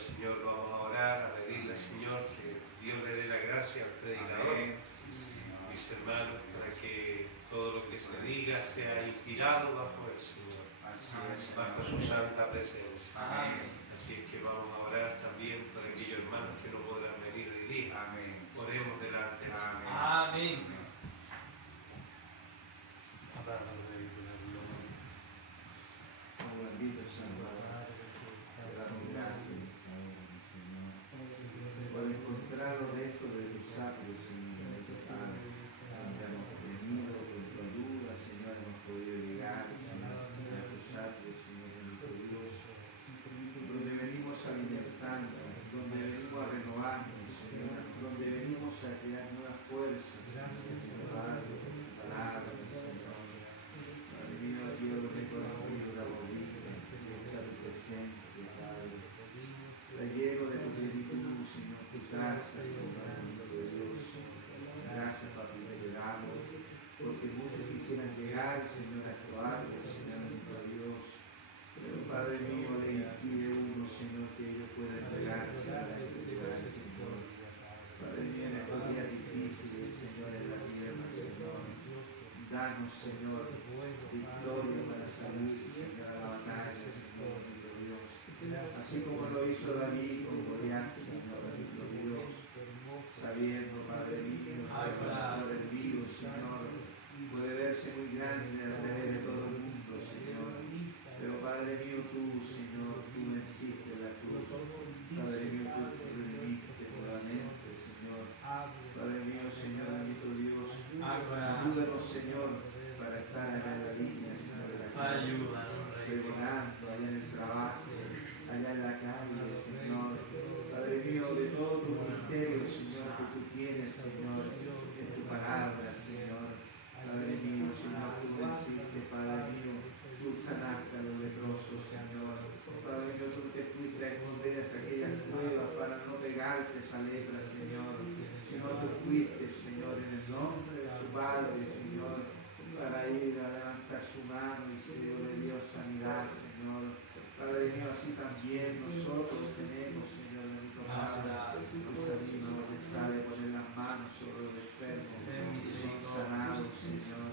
Señor, vamos a orar, a pedirle, Señor, que Dios le dé la gracia al predicador, mis hermanos, para que todo lo que se diga sea inspirado bajo el Señor, bajo su santa presencia. Así es que vamos a orar también por aquellos hermanos que no podrán venir hoy día. Oremos delante del Señor. Amén. Bendito Santo Padre, te damos gracias, Señor, por encontrarlo dentro de tus sacros, Señor, de tu Padre, donde hemos venido con tu ayuda, Señor, hemos podido llegar, Señor, a tus sacros, Señor, bendito Dios, donde venimos a alimentarnos, donde venimos a renovarnos, Señor, donde venimos a crear nuevas fuerzas, Señor, de tu Padre, de tu palabra, Señor. Padre mío, Dios, lo reconocido, la bonita, tu presencia, Padre. La lleno de tu plenitud, Señor, tu gracia, Señor, bendito Dios. Gracias, Padre, te damos, porque muchos quisieran llegar, Señor, a tu algo, Señor, bendito Dios. Pero, Padre mío, le impide uno, Señor, que ellos puedan llegar, Señor, a este lugar, Señor. Padre mío, en estos días difíciles, Señor, en la tierra, Señor. Danos, Señor, victoria para salir, Señor, a la batalla, Señor, bendito Dios. Así como lo hizo David con Goliat, Señor, bendito Dios. Sabiendo, Padre mío, que el poder vivo, Señor, puede verse muy grande en el revés de todo el mundo, Señor. Pero, Padre mío, tú, Señor, tú venciste la cruz. Padre mío, tú redimiste nuevamente, Señor. Padre mío, Señor, bendito Dios. Ayúdanos, Señor, para estar allá en la línea, Señor, de la calle, pregonando, allá en el trabajo, allá en la calle, Señor. Padre mío, de todo tu ministerio, Señor, que tú tienes, Señor, en tu palabra, Señor. Padre mío, Señor, tú venciste, Padre mío, tú sanaste a los leprosos, Señor. Padre mío, tú te fuiste a esconder aquellas pruebas para no pegarte esa lepra, Señor. Sino tú fuiste, Señor, en el nombre de su Padre, Señor, para ir a levantar su mano y Señor le dio sanidad, Señor. Padre mío, así también nosotros tenemos, Señor, bendito Padre, esa misma voluntad de poner las manos sobre los enfermos que son sanados, Señor.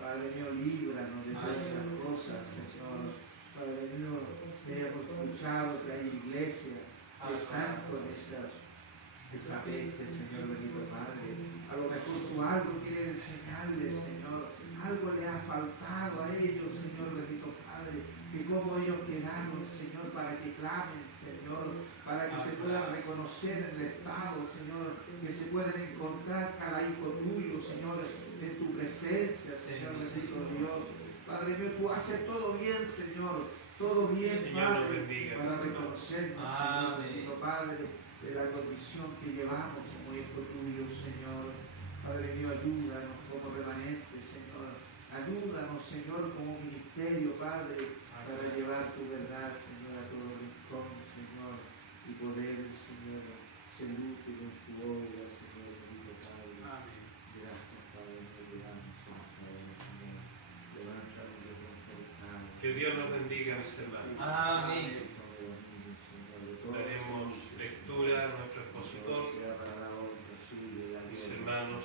Padre mío, líbranos de todas esas cosas, Señor. Padre mío, hemos escuchado que hay iglesias que están con esa peste, Señor, bendito Padre. A lo mejor tú algo quieres enseñarles, Señor. Algo le ha faltado a ellos, Señor, bendito Padre. Que como ellos quedaron, Señor, para que clamen, Señor. Para que se puedan reconocer en el estado, Señor. Que se puedan encontrar cada hijo tuyo, Señor, en tu presencia, Señor, bendito Dios. Padre mío, tú haces todo bien, Señor. Todo bien, Señor, Padre, bendiga, para Señor. reconocernos, Señor, bendito Padre, de la condición que llevamos como hijo tuyo, Señor. Padre mío, ayúdanos como remanente, Señor. Ayúdanos, Señor, como ministerio, Padre, para llevar tu verdad, Señor, a todo rincón, Señor, y poder, Señor, ser útil en tu obra, Señor, bendito Padre. Amén. Gracias, Padre, te damos, Señor. Levántanos de confortar. Que Dios nos bendiga, mis hermanos. Amén. Daremos lectura a nuestro expositor. Mis hermanos,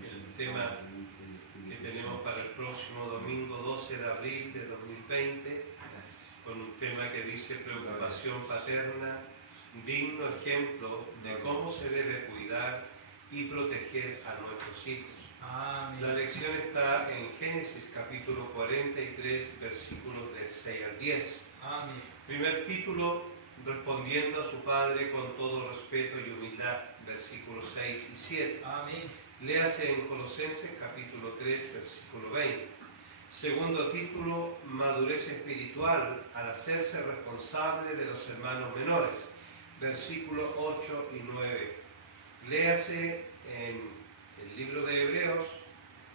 el tema que tenemos para el próximo domingo 12 de abril de 2020, con un tema que dice preocupación paterna, digno ejemplo de cómo se debe cuidar y proteger a nuestros hijos. Amén. La lección está en Génesis capítulo 43, versículos del 6 al 10. Amén. Primer título, respondiendo a su padre con todo respeto y humildad, versículos 6 y 7. Amén. Léase en Colosenses capítulo 3, versículo 20. Segundo título, madurez espiritual al hacerse responsable de los hermanos menores, versículos 8 y 9. Léase en el libro de Hebreos,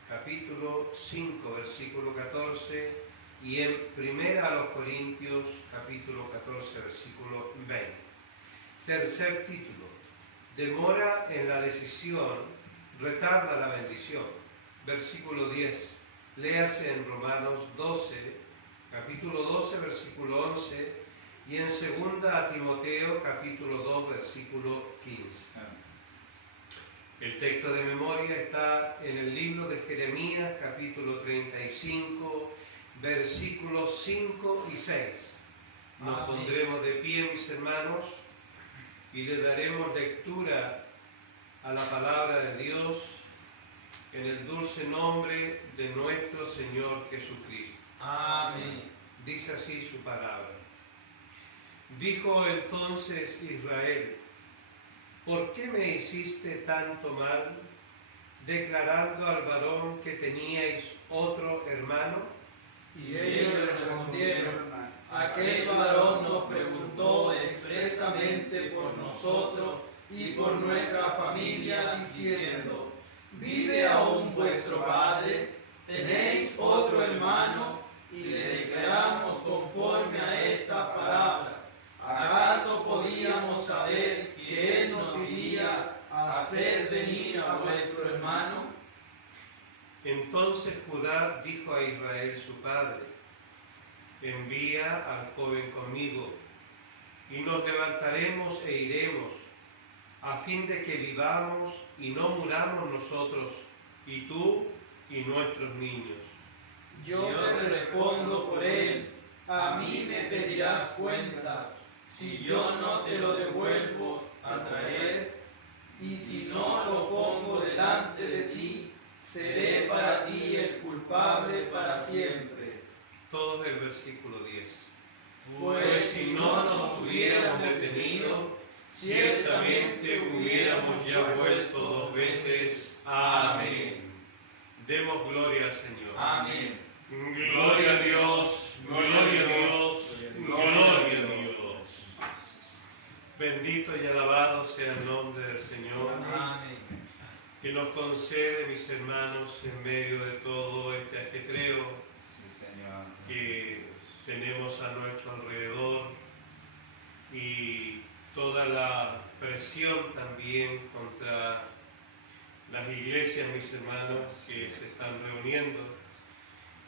capítulo 5, versículo 14, y en Primera a los Corintios, capítulo 14, versículo 20. Tercer título, demora en la decisión, retarda la bendición, versículo 10. Léase en Romanos 12, capítulo 12, versículo 11, y en 2 Timoteo capítulo 2 versículo 15. El texto de memoria está en el libro de Jeremías capítulo 35 versículos 5 y 6. Nos pondremos de pie, mis hermanos, y le daremos lectura a la palabra de Dios en el dulce nombre de nuestro Señor Jesucristo. Amén. Dice así su palabra. Dijo entonces Israel: ¿por qué me hiciste tanto mal, declarando al varón que teníais otro hermano? Y ellos le respondieron: aquel varón nos preguntó expresamente por nosotros y por nuestra familia, diciendo: ¿vive aún vuestro padre? ¿Tenéis otro hermano? Y le declaramos conforme a esta palabra. ¿Acaso podíamos saber que él nos diría: haced venir a vuestro hermano? Entonces Judá dijo a Israel su padre: envía al joven conmigo, y nos levantaremos e iremos, a fin de que vivamos y no muramos nosotros, y tú y nuestros niños. Yo te respondo por él: a mí me pedirás cuenta, si yo no te lo devuelvo a traer, y si no lo pongo delante de ti, seré para ti el culpable para siempre. Todo el versículo 10. Pues si no nos hubiéramos detenido, ciertamente hubiéramos ya vuelto 2 veces. Amén. Demos gloria al Señor. Amén. Gloria a Dios, gloria a Dios, gloria a Dios. Bendito y alabado sea el nombre del Señor, Amén. que nos concede, mis hermanos, en medio de todo este ajetreo que tenemos a nuestro alrededor y toda la presión también contra las iglesias, mis hermanos, que se están reuniendo.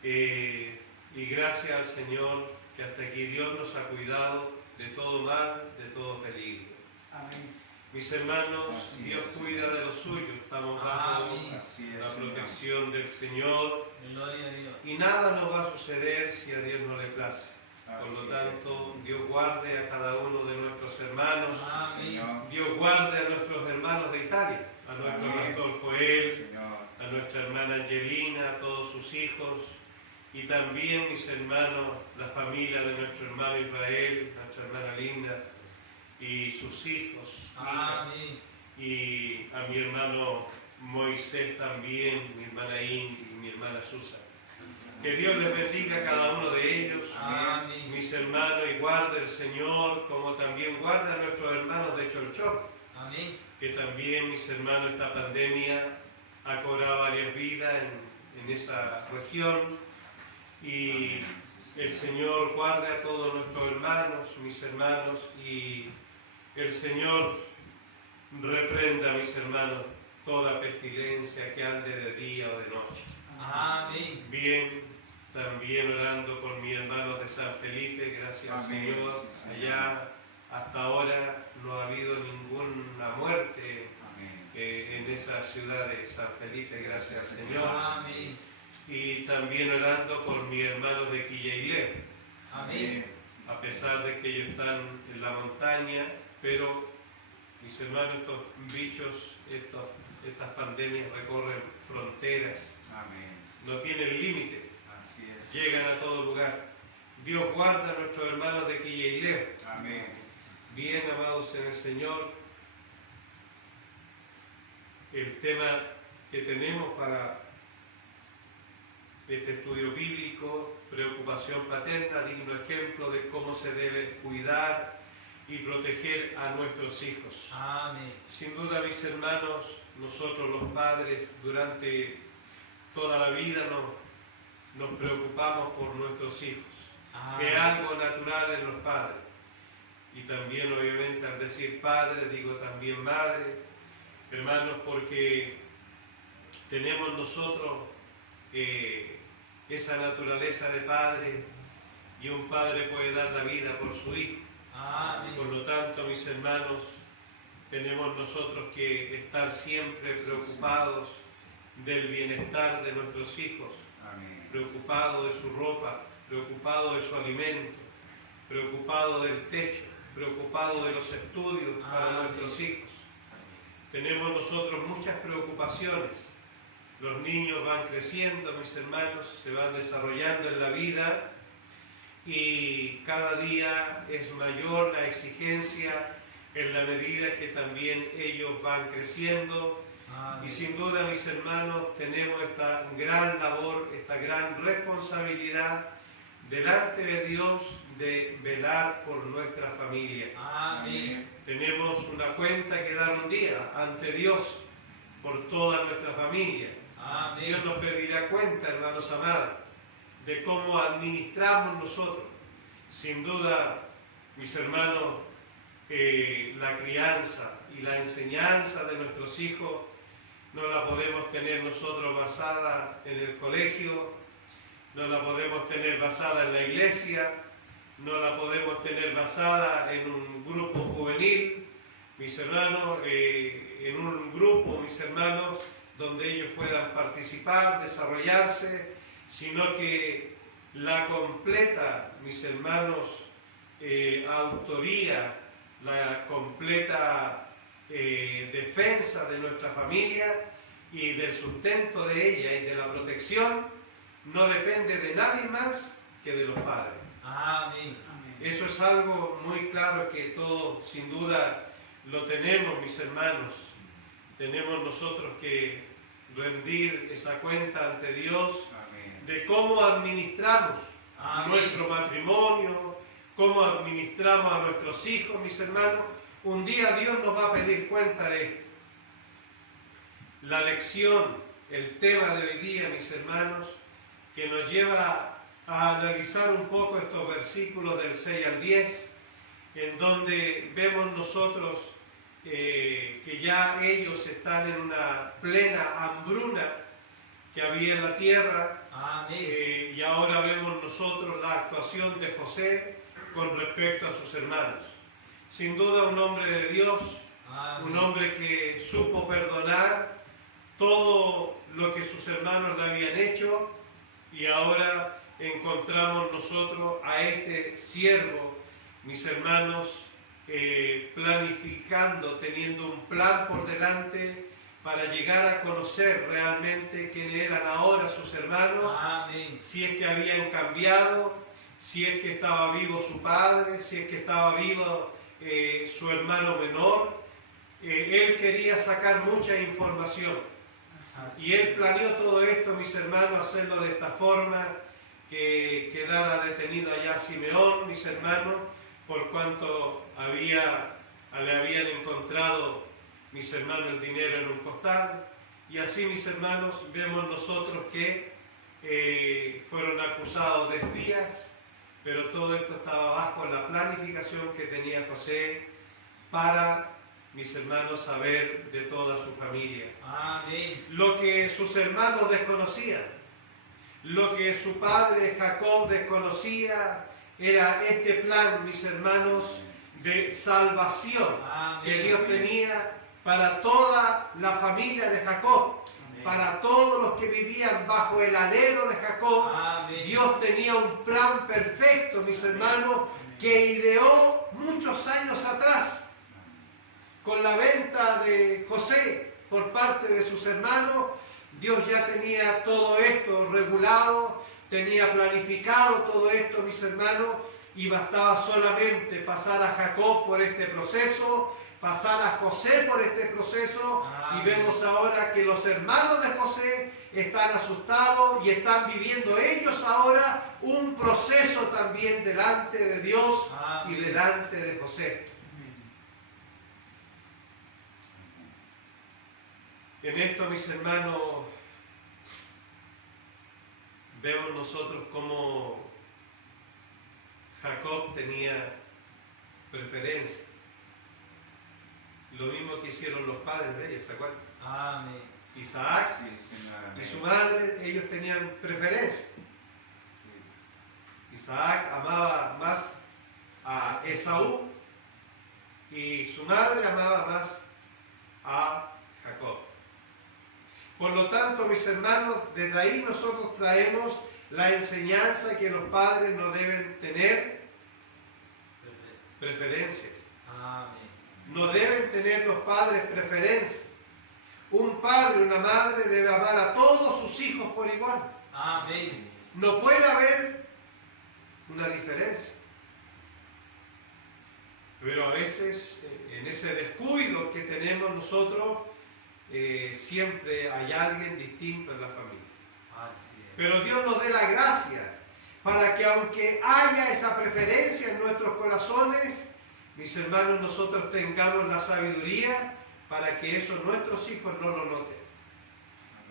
Y gracias al Señor que hasta aquí Dios nos ha cuidado de todo mal, de todo peligro. Amén. Mis hermanos, Así Dios es. cuida de los suyos, estamos bajo Amén. Así es, la Señor. protección del Señor Gloria a Dios. y nada nos va a suceder si a Dios no le place. Por lo Así tanto, Dios guarde a cada uno de nuestros hermanos, es, Amén. Señor. Dios guarde a nuestros hermanos de Italia, a nuestro Amén. pastor Joel, Señor. a nuestra hermana Angelina, a todos sus hijos, y también, mis hermanos, la familia de nuestro hermano Israel, nuestra hermana Linda, y sus hijos, hijas, Amén. y a mi hermano Moisés también, mi hermana Indy y mi hermana Susa. Que Dios les bendiga a cada uno de ellos, Amén. mis hermanos, y guarde el Señor, como también guarda a nuestros hermanos de Cholchó, Amén. que también, mis hermanos, esta pandemia ha cobrado varias vidas en esa región, y el Señor guarde a todos nuestros hermanos, mis hermanos, y el Señor reprenda, mis hermanos, toda pestilencia que ande de día o de noche. Amén. Bien, también orando por mis hermanos de San Felipe, gracias al Amén, Señor. sí, Señor. Allá hasta ahora no ha habido ninguna muerte Amén. en esa ciudad de San Felipe, gracias al Señor. Amén. Y también orando por mis hermanos de Quillailé, Amén. a pesar de que ellos están en la montaña, pero mis hermanos, estos bichos, estas pandemias recorren fronteras, Amén. no tienen límite, Así es. llegan a todo lugar. Dios guarda a nuestros hermanos de Quillailé. Amén. Bien, amados en el Señor, el tema que tenemos para este estudio bíblico, preocupación paterna, digno ejemplo de cómo se debe cuidar y proteger a nuestros hijos. Amén. Sin duda, mis hermanos, nosotros los padres durante toda la vida nos preocupamos por nuestros hijos. Es algo natural en los padres. Y también, obviamente, al decir padre, digo también madre, hermanos, porque tenemos nosotros esa naturaleza de padre, y un padre puede dar la vida por su hijo. Por Amén. lo tanto, mis hermanos, tenemos nosotros que estar siempre preocupados del bienestar de nuestros hijos, preocupados de su ropa, preocupados de su alimento, preocupados del techo, preocupados de los estudios para nuestros hijos. Tenemos nosotros muchas preocupaciones. Los niños van creciendo, mis hermanos, se van desarrollando en la vida y cada día es mayor la exigencia en la medida que también ellos van creciendo. Y sin duda, mis hermanos, tenemos esta gran labor, esta gran responsabilidad delante de Dios de velar por nuestra familia. Amén. Tenemos una cuenta que dar un día ante Dios por toda nuestra familia. Dios Amén. nos pedirá cuenta, hermanos amados, de cómo administramos nosotros. Sin duda, mis hermanos, la crianza y la enseñanza de nuestros hijos no la podemos tener nosotros basada en el colegio, no la podemos tener basada en la iglesia, no la podemos tener basada en un grupo juvenil, mis hermanos, en un grupo, mis hermanos, donde ellos puedan participar, desarrollarse, sino que la completa, mis hermanos, autoría, la completa defensa de nuestra familia y del sustento de ella y de la protección no depende de nadie más que de los padres. Amén. Eso es algo muy claro que todos sin duda lo tenemos, mis hermanos. Tenemos nosotros que rendir esa cuenta ante Dios de cómo administramos nuestro matrimonio, cómo administramos a nuestros hijos, mis hermanos. Un día Dios nos va a pedir cuenta de esto. La lección, el tema de hoy día, mis hermanos, que nos lleva a analizar un poco estos versículos del 6 al 10, en donde vemos nosotros que ya ellos están en una plena hambruna que había en la tierra. Amén. Y ahora vemos nosotros la actuación de José con respecto a sus hermanos. Sin duda un hombre de Dios, un hombre que supo perdonar todo lo que sus hermanos le habían hecho, y ahora encontramos nosotros a este siervo, mis hermanos, planificando, teniendo un plan por delante para llegar a conocer realmente quién eran ahora sus hermanos. Amén. Si es que habían cambiado, si es que estaba vivo su padre, si es que estaba vivo su hermano menor. Él quería sacar mucha información y él planeó todo esto, mis hermanos, hacerlo de esta forma, que quedara detenido allá Simeón, mis hermanos, por cuanto le habían encontrado, mis hermanos, el dinero en un costal. Y así, mis hermanos, vemos nosotros que fueron acusados de espías, pero todo esto estaba bajo la planificación que tenía José para, mis hermanos, saber de toda su familia. Amén. Lo que sus hermanos desconocían, lo que su padre Jacob desconocía, era este plan, mis hermanos, de salvación que Dios tenía para toda la familia de Jacob. Para todos los que vivían bajo el alero de Jacob, Dios tenía un plan perfecto, mis hermanos, que ideó muchos años atrás, con la venta de José por parte de sus hermanos. Dios ya tenía todo esto regulado, tenía planificado todo esto, mis hermanos, y bastaba solamente pasar a Jacob por este proceso, pasar a José por este proceso. Y vemos ahora que los hermanos de José están asustados y están viviendo ellos ahora un proceso también delante de Dios y delante de José. En esto, mis hermanos, vemos nosotros cómo Jacob tenía preferencia. Lo mismo que hicieron los padres de ellos, ¿se acuerdan? Amén. Isaac y su madre, ellos tenían preferencia. Isaac amaba más a Esaú y su madre amaba más a Jacob. Por lo tanto, mis hermanos, desde ahí nosotros traemos la enseñanza que los padres no deben tener preferencias. Amén. No deben tener los padres preferencias. Un padre, una madre debe amar a todos sus hijos por igual. Amén. No puede haber una diferencia. Pero a veces, en ese descuido que tenemos nosotros, siempre hay alguien distinto en la familia. Así es. Pero Dios nos dé la gracia para que, aunque haya esa preferencia en nuestros corazones, mis hermanos, nosotros tengamos la sabiduría para que eso nuestros hijos no lo noten.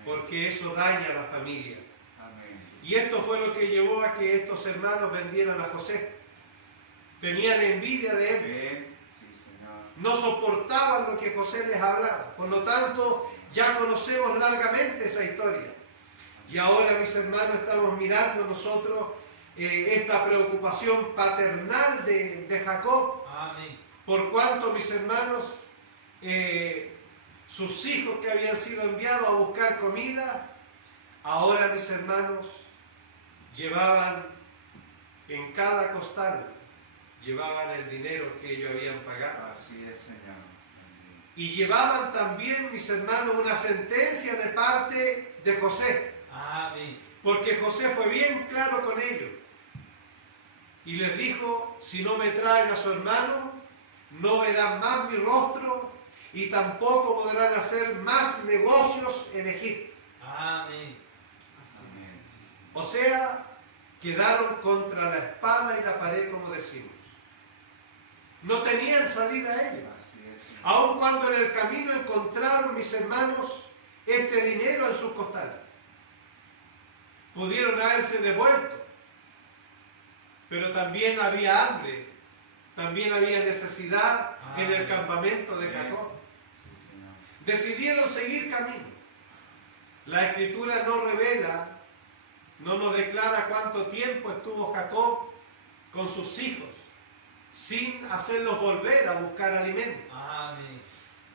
Porque eso daña a la familia. Y esto fue lo que llevó a que estos hermanos vendieran a José. Tenían envidia de él. No soportaban lo que José les hablaba. Por lo tanto, ya conocemos largamente esa historia. Y ahora, mis hermanos, estamos mirando nosotros esta preocupación paternal de Jacob. Amén. Por cuanto, mis hermanos, sus hijos que habían sido enviados a buscar comida, ahora, mis hermanos, llevaban en cada costal, llevaban el dinero que ellos habían pagado. Así es, Señor. Y llevaban también, mis hermanos, una sentencia de parte de José. Amén. Porque José fue bien claro con ellos. Y les dijo, si no me traen a su hermano, no verán más mi rostro y tampoco podrán hacer más negocios en Egipto. Amén. O sea, quedaron contra la espada y la pared, como decimos. No tenían salida ellos. Así es, Señor. Aun cuando en el camino encontraron, mis hermanos, este dinero en sus costales. Pudieron haberse devuelto. Pero también había hambre. También había necesidad en el campamento de Jacob. Sí, Señor. Decidieron seguir camino. La Escritura no revela, no nos declara cuánto tiempo estuvo Jacob con sus hijos, sin hacerlos volver a buscar alimento. Amén.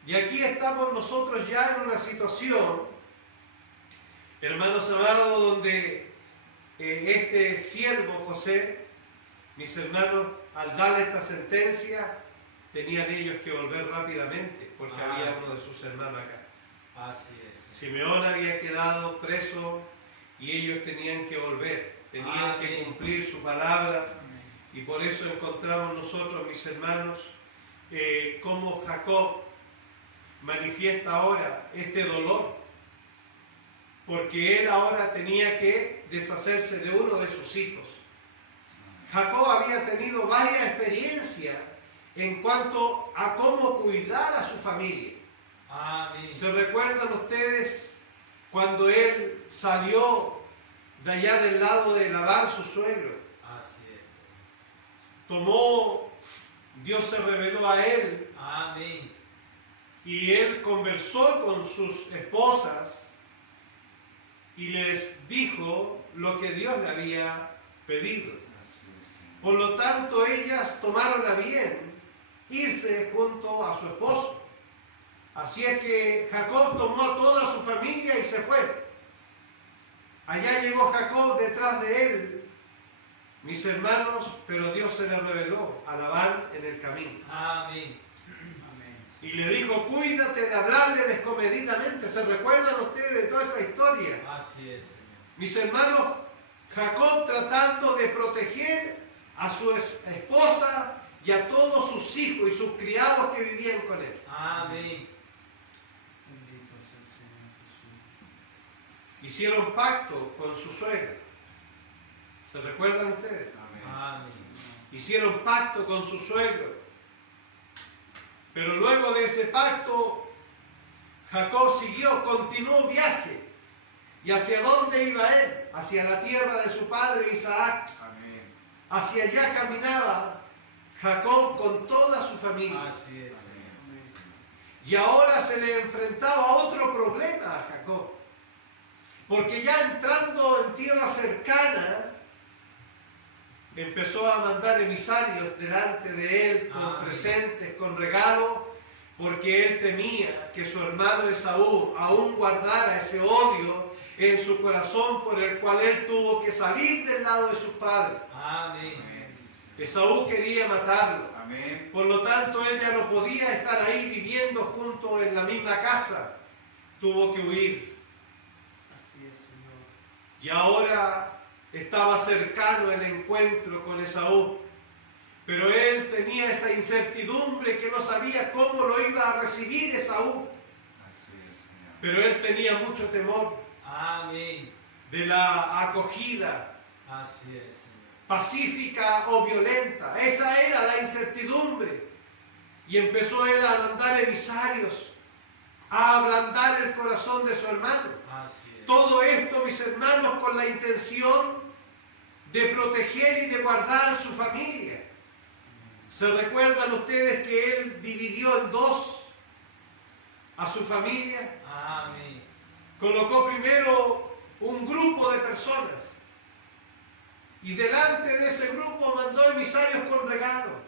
Y aquí estamos nosotros ya en una situación, hermanos amados, donde este siervo José, mis hermanos, al darle esta sentencia, tenían ellos que volver rápidamente, porque había uno de sus hermanos acá. Así es. Simeón había quedado preso y ellos tenían que volver, tenían que Amén. cumplir su palabra. Y por eso encontramos nosotros, mis hermanos, cómo Jacob manifiesta ahora este dolor, porque él ahora tenía que deshacerse de uno de sus hijos. Jacob había tenido varias experiencias en cuanto a cómo cuidar a su familia. Amén. ¿Se recuerdan ustedes cuando él salió de allá del lado de Labán, su suegro? Así es. Dios se reveló a él Amén. y él conversó con sus esposas y les dijo lo que Dios le había pedido. Así es, Señor. Por lo tanto, ellas tomaron a bien irse junto a su esposo. Así es que Jacob tomó a toda su familia y se fue. Allá llegó Jacob detrás de él, mis hermanos, pero Dios se le reveló a Labán en el camino. Amén. Y le dijo, cuídate de hablarle descomedidamente. ¿Se recuerdan ustedes de toda esa historia? Así es, Señor. Mis hermanos, Jacob tratando de proteger a su esposa y a todos sus hijos y sus criados que vivían con él. Amén. Bendito sea el Señor Jesús. Hicieron pacto con su suegra. ¿Se recuerdan ustedes? Amén. Hicieron pacto con su suegro. Pero luego de ese pacto, Jacob continuó viaje. ¿Y hacia dónde iba él? Hacia la tierra de su padre Isaac. Amén. Hacia allá caminaba Jacob con toda su familia. Así es, Señor. Amén. Y ahora se le enfrentaba a otro problema a Jacob. Porque ya entrando en tierra cercana, empezó a mandar emisarios delante de él con presentes, con regalos, porque él temía que su hermano Esaú aún guardara ese odio en su corazón por el cual él tuvo que salir del lado de su padre. Amén. Esaú quería matarlo. Amén. Por lo tanto, él ya no podía estar ahí viviendo junto en la misma casa. Tuvo que huir. Así es, Señor. Y ahora estaba cercano el encuentro con Esaú. Pero él tenía esa incertidumbre que no sabía cómo lo iba a recibir Esaú. Así es, Señor. Pero él tenía mucho temor Amén. de la acogida Así es, Señor. pacífica o violenta. Esa era la incertidumbre. Y empezó él a mandar emisarios a ablandar el corazón de su hermano. Así es. Todo esto, mis hermanos, con la intención de proteger y de guardar su familia. ¿Se recuerdan ustedes que él dividió en dos a su familia? Amén. Colocó primero un grupo de personas y delante de ese grupo mandó emisarios con regalo.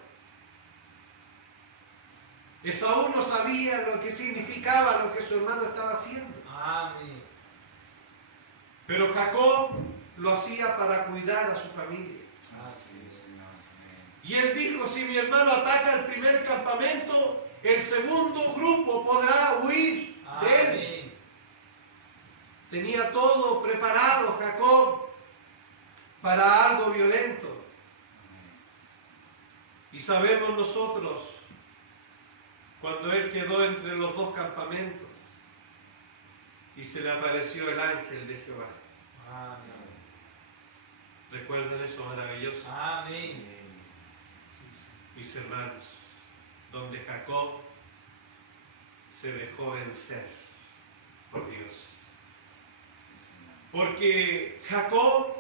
Esaú no sabía lo que significaba lo que su hermano estaba haciendo. Amén. Pero Jacob lo hacía para cuidar a su familia. Así es. Señor. Amén. Y él dijo, si mi hermano ataca el primer campamento, el segundo grupo podrá huir de él. Amén. Tenía todo preparado Jacob para algo violento. Y sabemos nosotros, cuando él quedó entre los dos campamentos y se le apareció el ángel de Jehová. Amén. ¿Recuerdan eso maravilloso? Amén. Mis hermanos, donde Jacob se dejó vencer por Dios. Porque Jacob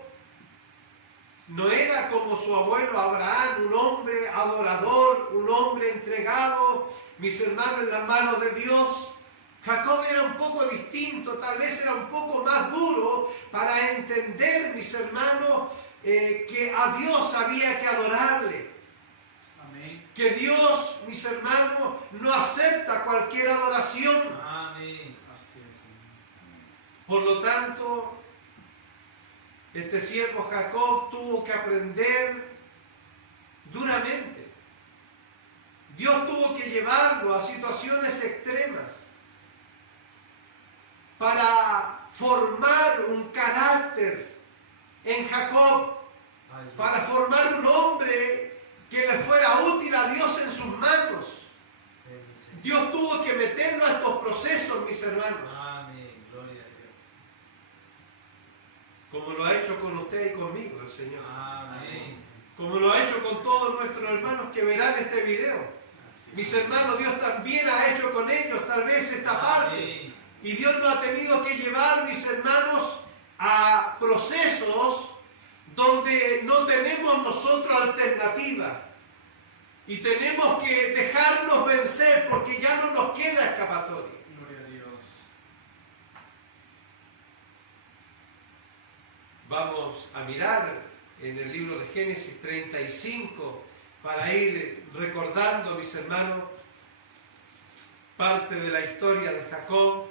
no era como su abuelo Abraham, un hombre adorador, un hombre entregado, mis hermanos, en las manos de Dios. Jacob era un poco distinto, tal vez era un poco más duro para entender, mis hermanos, que a Dios había que adorarle. Amén. Que Dios, mis hermanos, no acepta cualquier adoración. Amén. Así es, Señor. Por lo tanto, este siervo Jacob tuvo que aprender duramente. Dios tuvo que llevarlo a situaciones extremas para formar un carácter en Jacob, para formar un hombre que le fuera útil a Dios en sus manos. Dios tuvo que meterlo a estos procesos, mis hermanos, Amén. Gloria a Dios. como lo ha hecho con usted y conmigo el Señor. Amén. Como lo ha hecho con todos nuestros hermanos que verán este video. Así es. Mis hermanos, Dios también ha hecho con ellos tal vez esta parte. Amén. Y Dios nos ha tenido que llevar, mis hermanos, a procesos donde no tenemos nosotros alternativa. Y tenemos que dejarnos vencer porque ya no nos queda escapatoria. Gloria a Dios. Vamos a mirar en el libro de Génesis 35 para ir recordando, mis hermanos, parte de la historia de Jacob.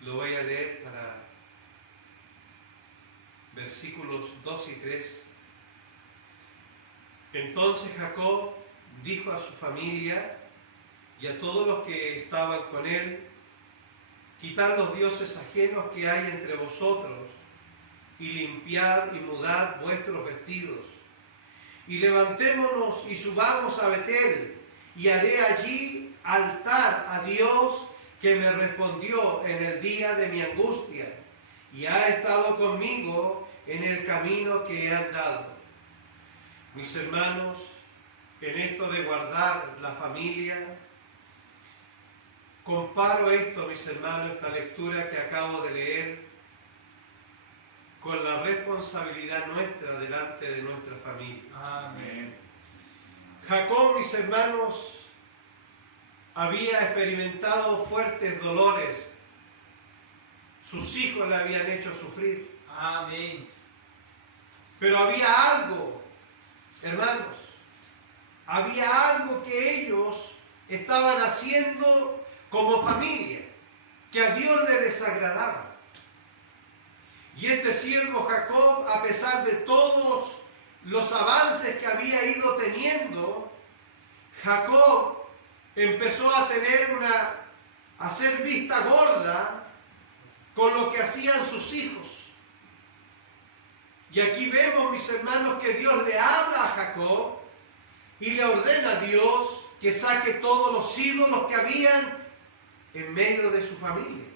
Lo voy a leer para versículos 2 y 3. Entonces Jacob dijo a su familia y a todos los que estaban con él: quitad los dioses ajenos que hay entre vosotros, y limpiad y mudad vuestros vestidos, y levantémonos y subamos a Betel, y haré allí altar a Dios, que me respondió en el día de mi angustia, y ha estado conmigo en el camino que he andado. Mis hermanos, en esto de guardar la familia, comparo esto, mis hermanos, esta lectura que acabo de leer, con la responsabilidad nuestra delante de nuestra familia. Amén. Jacob, mis hermanos, había experimentado fuertes dolores. Sus hijos le habían hecho sufrir. Amén. Pero había algo, hermanos, había algo que ellos estaban haciendo como familia, que a Dios le desagradaba. Y este siervo Jacob, a pesar de todos los avances que había ido teniendo, Jacob empezó a ser vista gorda con lo que hacían sus hijos. Y aquí vemos, mis hermanos, que Dios le habla a Jacob y le ordena a Dios que saque todos los ídolos que habían en medio de su familia.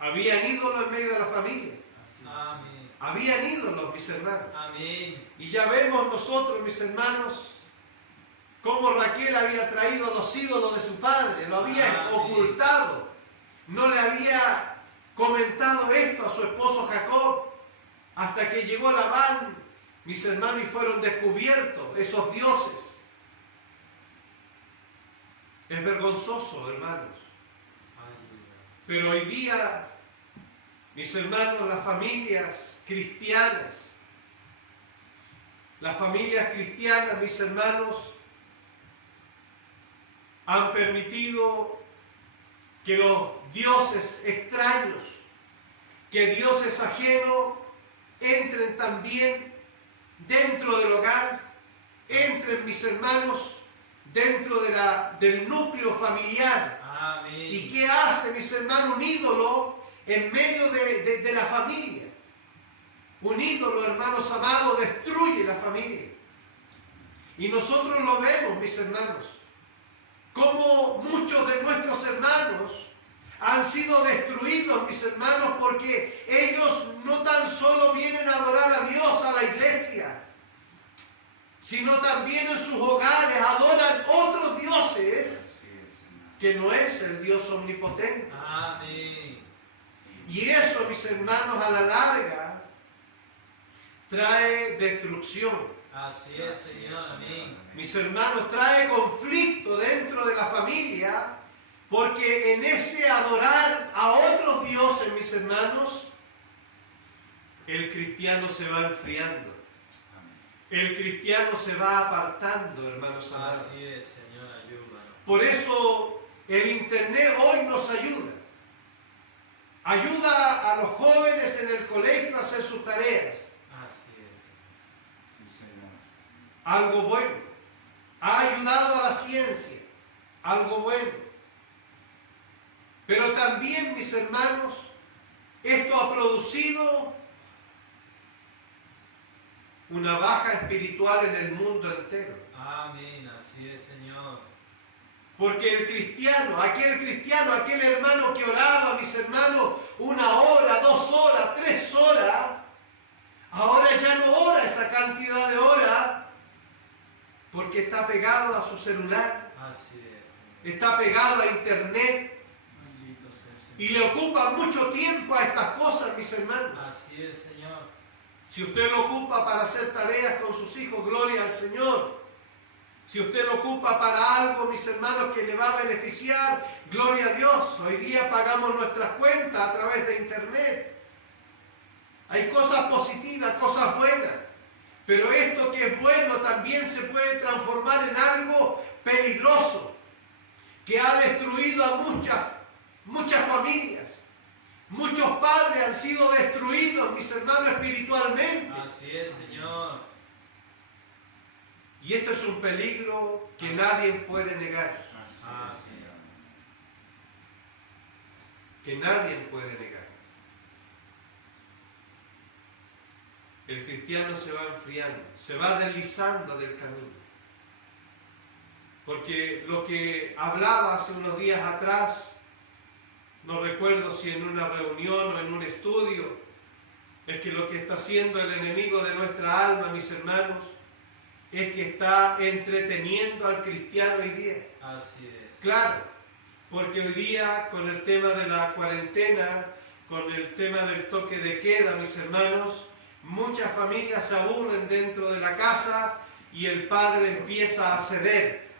Habían ídolos en medio de la familia. Amén. Habían ídolos, mis hermanos. Amén. Y ya vemos nosotros, mis hermanos, cómo Raquel había traído los ídolos de su padre, lo había ocultado. No le había comentado esto a su esposo Jacob, hasta que llegó Labán, mis hermanos, y fueron descubiertos esos dioses. Es vergonzoso, hermanos. Pero hoy día, mis hermanos, las familias cristianas, mis hermanos, han permitido que los dioses extraños, que dioses ajenos, entren también dentro del hogar, entren, mis hermanos, dentro del núcleo familiar. Amén. ¿Y qué hace, mis hermanos? Un ídolo en medio de la familia. Un ídolo, hermanos amados, destruye la familia. Y nosotros lo vemos, mis hermanos, como muchos de nuestros hermanos han sido destruidos, mis hermanos, porque ellos no tan solo vienen a adorar a Dios, a la iglesia, sino también en sus hogares adoran otros dioses que no es el Dios omnipotente. Amén. Y eso, mis hermanos, a la larga trae destrucción. Así es, Señor. Amén. Mis hermanos, trae conflicto dentro de la familia, porque en ese adorar a otros dioses, mis hermanos, el cristiano se va enfriando. El cristiano se va apartando, hermanos amados. Así es, Señor. Ayúdanos. Por eso el internet hoy nos ayuda. Ayuda a los jóvenes en el colegio a hacer sus tareas. Así es. Sí, Señor. Algo bueno. Ha ayudado a la ciencia. Algo bueno. Pero también, mis hermanos, esto ha producido una baja espiritual en el mundo entero. Amén. Así es, Señor. Porque el cristiano, aquel hermano que oraba, mis hermanos, 1 hora, 2 horas, 3 horas, ahora ya no ora esa cantidad de horas, porque está pegado a su celular, Así es, Señor. está pegado a internet, Bendito sea el Señor. y le ocupa mucho tiempo a estas cosas, mis hermanos. Así es, Señor. Si usted lo ocupa para hacer tareas con sus hijos, gloria al Señor. Si usted lo ocupa para algo, mis hermanos, que le va a beneficiar, gloria a Dios. Hoy día pagamos nuestras cuentas a través de internet. Hay cosas positivas, cosas buenas. Pero esto que es bueno también se puede transformar en algo peligroso, que ha destruido a muchas familias. Muchos padres han sido destruidos, mis hermanos, espiritualmente. Así es, Señor. Y esto es un peligro que nadie puede negar. Amén. Que nadie puede negar. El cristiano se va enfriando, se va deslizando del camino. Porque lo que hablaba hace unos días atrás, no recuerdo si en una reunión o en un estudio, es que lo que está haciendo el enemigo de nuestra alma, mis hermanos, es que está entreteniendo al cristiano hoy día. Así es. Claro, porque hoy día con el tema de la cuarentena, con el tema del toque de queda, mis hermanos, muchas familias se aburren dentro de la casa y el padre empieza a ceder,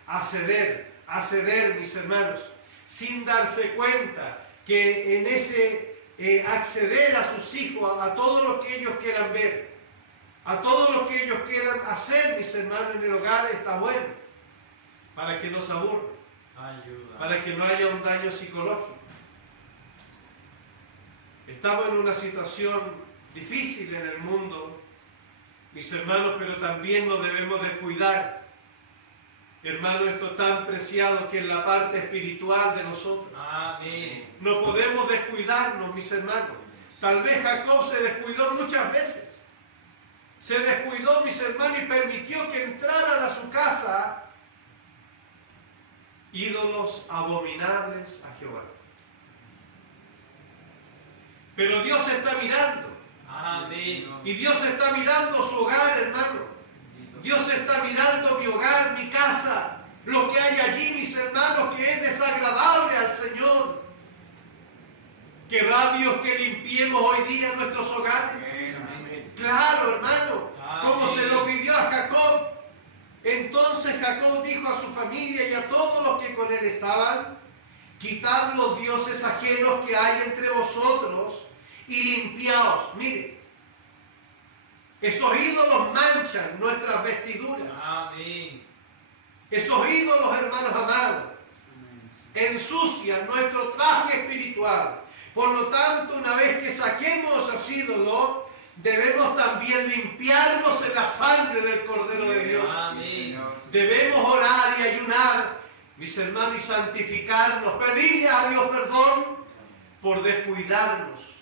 mis hermanos, sin darse cuenta que en ese acceder a sus hijos, a todo lo que ellos quieran ver, a todo lo que ellos quieran hacer, mis hermanos, en el hogar, está bueno, para que no se aburran, Ayuda. para que no haya un daño psicológico. Estamos en una situación difícil en el mundo, mis hermanos, pero también nos debemos descuidar. Hermano, esto tan preciado que es la parte espiritual de nosotros. Amén. No podemos descuidarnos, mis hermanos. Tal vez Jacob se descuidó muchas veces. Se descuidó, mis hermanos, y permitió que entraran a su casa ídolos abominables a Jehová. Pero Dios está mirando. Amén. Y Dios está mirando su hogar, hermano. Dios está mirando mi hogar, mi casa, lo que hay allí, mis hermanos, que es desagradable al Señor. ¿Querrá Dios que limpiemos hoy día nuestros hogares? Claro, hermano, como se lo pidió a Jacob. Entonces Jacob dijo a su familia y a todos los que con él estaban: quitad los dioses ajenos que hay entre vosotros y limpiaos. Mire, esos ídolos manchan nuestras vestiduras. Amén. Esos ídolos, hermanos amados, ensucian nuestro traje espiritual. Por lo tanto, una vez que saquemos esos ídolos, debemos también limpiarnos en la sangre del Cordero de Dios. Amén. Debemos orar y ayunar, mis hermanos, y santificarnos, pedirle a Dios perdón por descuidarnos.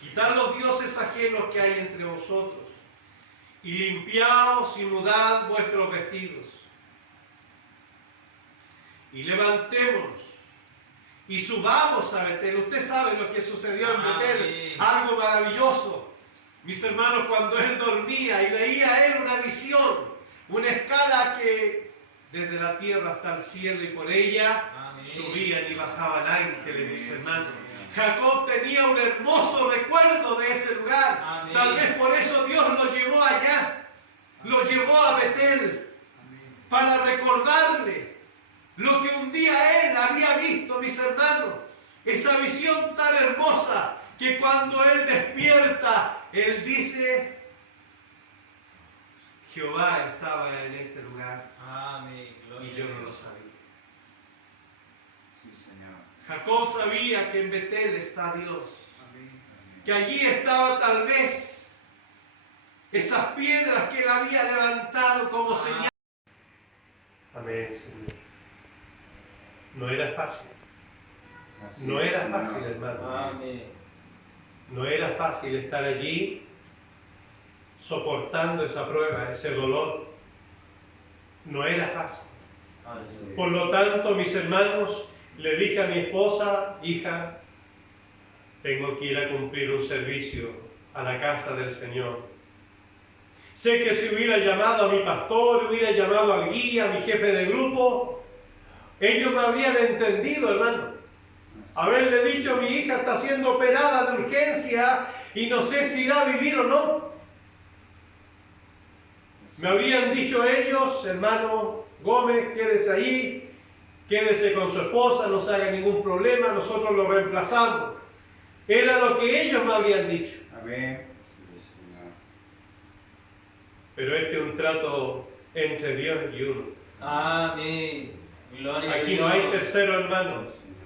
Quitad los dioses ajenos que hay entre vosotros, y limpiaos y mudad vuestros vestidos. Y levantémonos y subamos a Betel. Usted sabe lo que sucedió en Betel, algo maravilloso. Mis hermanos, cuando él dormía y veía él una visión, una escala que desde la tierra hasta el cielo, y por ella subían y bajaban ángeles, mis hermanos. Jacob tenía un hermoso recuerdo de ese lugar. Amén. Tal vez por eso Dios lo llevó allá, lo llevó a Betel, para recordarle lo que un día él había visto, mis hermanos. Esa visión tan hermosa que cuando él despierta, él dice: Jehová estaba en este lugar. Amén. Y yo no lo sabía. Sí, Señor. Jacob sabía que en Betel está Dios, que allí estaba tal vez esas piedras que él había levantado como señal. Amén, Señor. No era fácil. Así No es, era Señor. fácil, hermano. Amén. No era fácil estar allí soportando esa prueba, ese dolor. No era fácil. Así. Por lo tanto, mis hermanos, le dije a mi esposa: hija, tengo que ir a cumplir un servicio a la casa del Señor. Sé que si hubiera llamado a mi pastor, hubiera llamado al guía, a mi jefe de grupo, ellos me habrían entendido, hermano. Haberle dicho: mi hija está siendo operada de urgencia y no sé si irá a vivir o no. Me habrían dicho ellos: hermano Gómez, quédese ahí, quédese con su esposa, no se haga ningún problema, nosotros lo reemplazamos. Era lo que ellos me habían dicho. Amén. Sí, Señor. Pero este es un trato entre Dios y uno. Amén. Gloria a Aquí Dios. no hay tercero, hermano. Sí, Señor.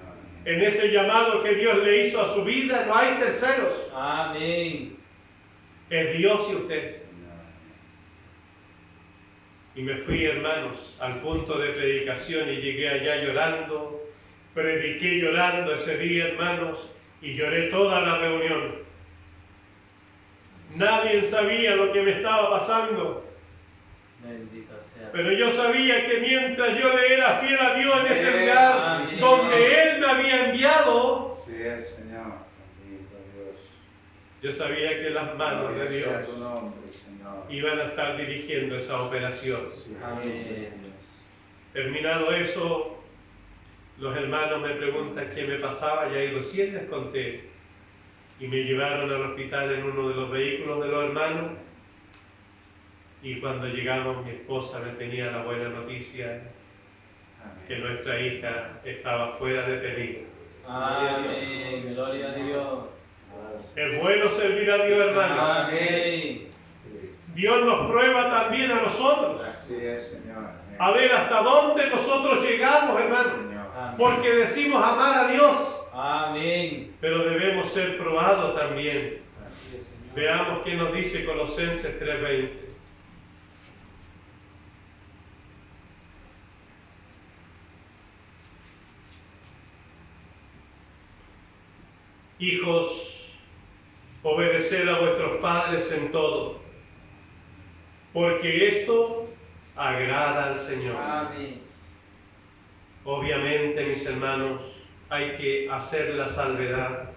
En ese llamado que Dios le hizo a su vida no hay terceros. Amén. Es Dios y usted. Señor. Y me fui, hermanos, al punto de predicación y llegué allá llorando. Prediqué llorando ese día, hermanos, y lloré toda la reunión. Nadie sabía lo que me estaba pasando, Bendito sea. pero yo sabía que mientras yo le era fiel a Dios en ese Amén. lugar Amén. donde Él me había enviado, Sí es, Señor. Bendito Dios. yo sabía que las manos de Gloria Dios sea tu nombre, Señor. iban a estar dirigiendo esa operación. Sí, Amén. Terminado eso, los hermanos me preguntan qué me pasaba y ahí recién les conté. y me llevaron al hospital en uno de los vehículos de los hermanos, y cuando llegamos mi esposa me tenía la buena noticia que nuestra hija estaba fuera de peligro. Amén. Gloria a Dios. Es bueno servir a Dios, hermano. Amén. Dios nos prueba también a nosotros, Así es, Señor. Amén. a ver hasta dónde nosotros llegamos, hermano, Señor. Amén. porque decimos amar a Dios, Amén. pero debemos ser probados también. Así es, Señor. Veamos qué nos dice Colosenses 3:20. Hijos, obedeced a vuestros padres en todo, porque esto agrada al Señor. Amén. Obviamente, mis hermanos, hay que hacer la salvedad,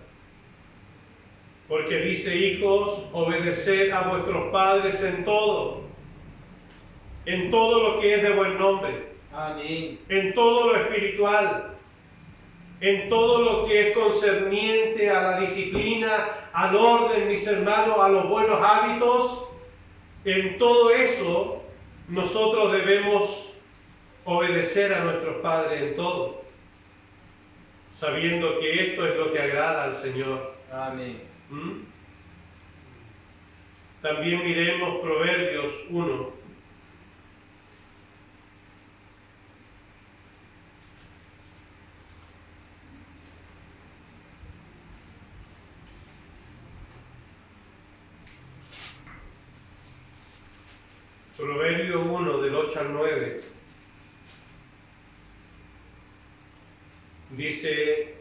porque dice: hijos, obedeced a vuestros padres en todo lo que es de buen nombre, Amén. en todo lo espiritual, en todo lo que es concerniente a la disciplina, al orden, mis hermanos, a los buenos hábitos. En todo eso nosotros debemos obedecer a nuestros padres en todo, sabiendo que esto es lo que agrada al Señor. Amén. También miremos Proverbios 1. Proverbios 1, del 8 al 9. Dice: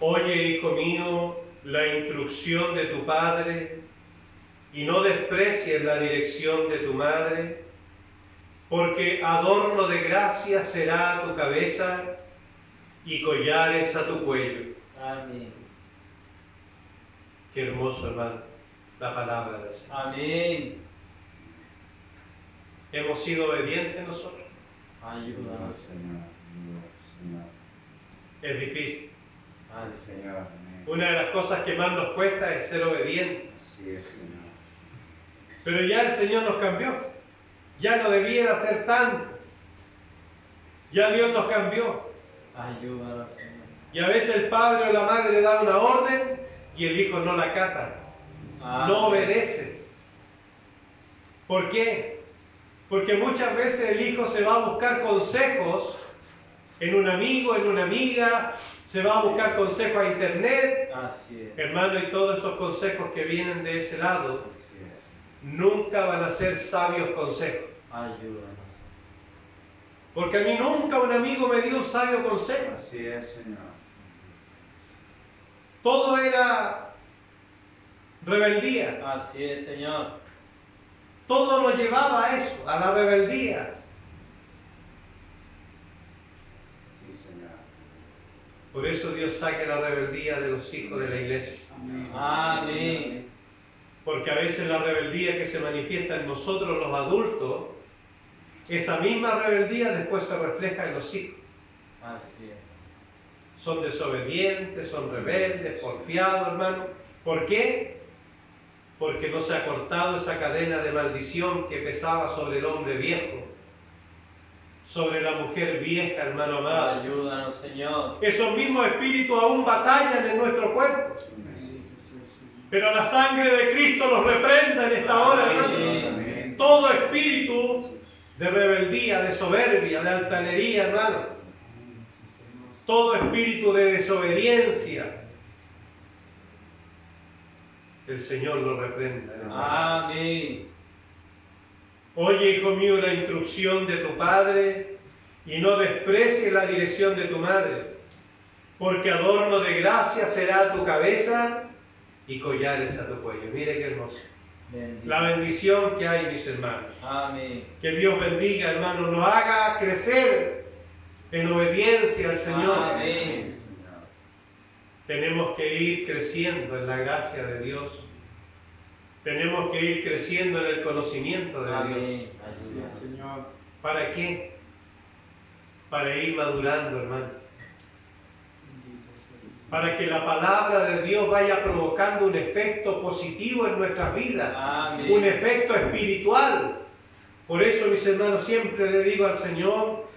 oye, hijo mío, la instrucción de tu padre, y no desprecies la dirección de tu madre, porque adorno de gracia será a tu cabeza y collares a tu cuello. Amén. Qué hermoso, hermano, la palabra del Señor. Amén. ¿Hemos sido obedientes nosotros? Ayúdanos. Señor. Señor. Es difícil. Amén. Señor. Amén. Una de las cosas que más nos cuesta es ser obedientes. Así es, Señor. Pero ya el Señor nos cambió. Ya no debiera ser tanto. Ya Dios nos cambió. Ayúdanos, Señor. Y a veces el padre o la madre da una orden y el hijo no la acata. No obedece. ¿Por qué? Porque muchas veces el hijo se va a buscar consejos en un amigo, en una amiga, se va a buscar consejos a internet. Así es. Hermano, y todos esos consejos que vienen de ese lado Así es. nunca van a ser sabios consejos. Ayúdanos. Porque a mí nunca un amigo me dio un sabio consejo. Así es, Señor. Todo era rebeldía. Así es, Señor. Todo lo llevaba a eso, a la rebeldía. Sí, Señor. Por eso Dios saque la rebeldía de los hijos de la iglesia. Amén. Porque a veces la rebeldía que se manifiesta en nosotros los adultos, esa misma rebeldía después se refleja en los hijos. Así es. Son desobedientes, son rebeldes, porfiados, hermano. ¿Por qué? Porque no se ha cortado esa cadena de maldición que pesaba sobre el hombre viejo, sobre la mujer vieja, hermano amado. Ayúdanos, Señor. Esos mismos espíritus aún batallan en nuestro cuerpo, pero la sangre de Cristo los reprenda en esta hora, hermano. Amén. Todo espíritu de rebeldía, de soberbia, de altanería, hermano. Todo espíritu de desobediencia, el Señor lo reprenda, hermano. Amén. Oye, hijo mío, la instrucción de tu padre, y no desprecies la dirección de tu madre, porque adorno de gracia será a tu cabeza y collares a tu cuello. Mire qué hermoso. Bendito. La bendición que hay, mis hermanos. Amén. Que Dios bendiga, hermanos, nos haga crecer en obediencia al Señor. Amén. Señor. Tenemos que ir creciendo en la gracia de Dios. Tenemos que ir creciendo en el conocimiento de Dios. Amén. Ayúdanos. ¿Para qué? Para ir madurando, hermano. para que la palabra de Dios vaya provocando un efecto positivo en nuestras vidas, Amén. un efecto espiritual. Por eso, mis hermanos, siempre le digo al Señor,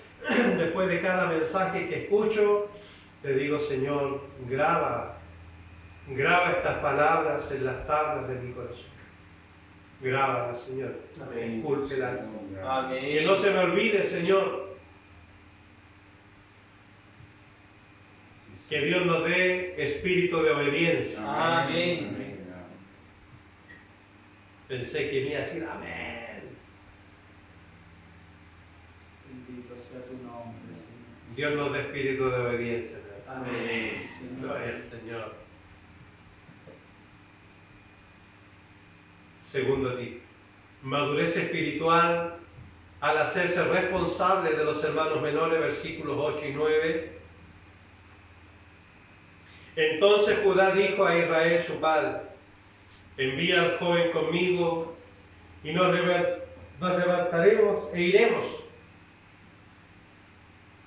después de cada mensaje que escucho, le digo, Señor, graba estas palabras en las tablas de mi corazón. Grábalas, Señor. Amén. Incúlquelas. Amén. Que no se me olvide, Señor, que Dios nos dé espíritu de obediencia. Amén. Pensé que me iba a decir amén. Bendito sea tu nombre. Dios nos dé espíritu de obediencia. Amén. Gloria al Señor. Segundo tipo, madurez espiritual al hacerse responsable de los hermanos menores, versículos 8 y 9. Entonces Judá dijo a Israel su padre: envía al joven conmigo y nos levantaremos e iremos,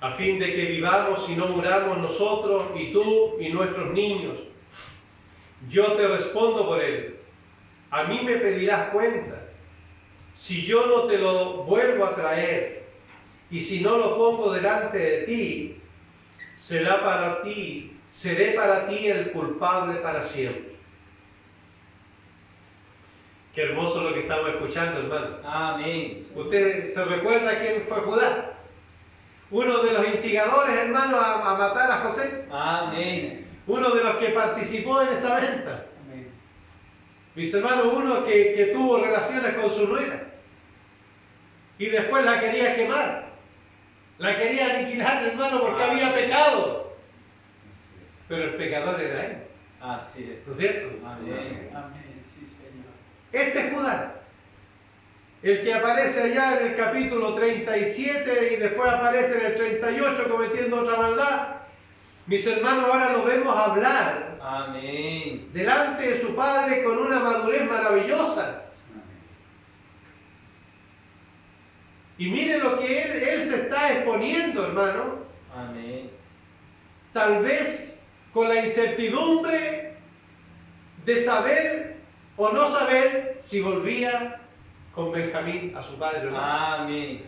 a fin de que vivamos y no muramos nosotros y tú y nuestros niños. Yo te respondo por él. A mí me pedirás cuenta. Si yo no te lo vuelvo a traer y si no lo pongo delante de ti, seré para ti el culpable para siempre. Qué hermoso lo que estamos escuchando, hermano. Amén. ¿Usted se recuerda quién fue Judá? Uno de los instigadores, hermano, a matar a José. Amén. Uno de los que participó en esa venta. Amén. Mis hermanos, uno que tuvo relaciones con su nuera y después la quería quemar, la quería aniquilar, hermano, porque había pecado. Pero el pecador era él, Así es. ¿no es cierto? Amén. Amén. Sí, Señor. Este es Judá, el que aparece allá en el capítulo 37 y después aparece en el 38 cometiendo otra maldad. Mis hermanos, ahora lo vemos hablar Amén. delante de su padre con una madurez maravillosa. Y mire lo que él se está exponiendo, hermano. Amén. Tal vez con la incertidumbre de saber o no saber si volvía con Benjamín a su padre o no. Amén.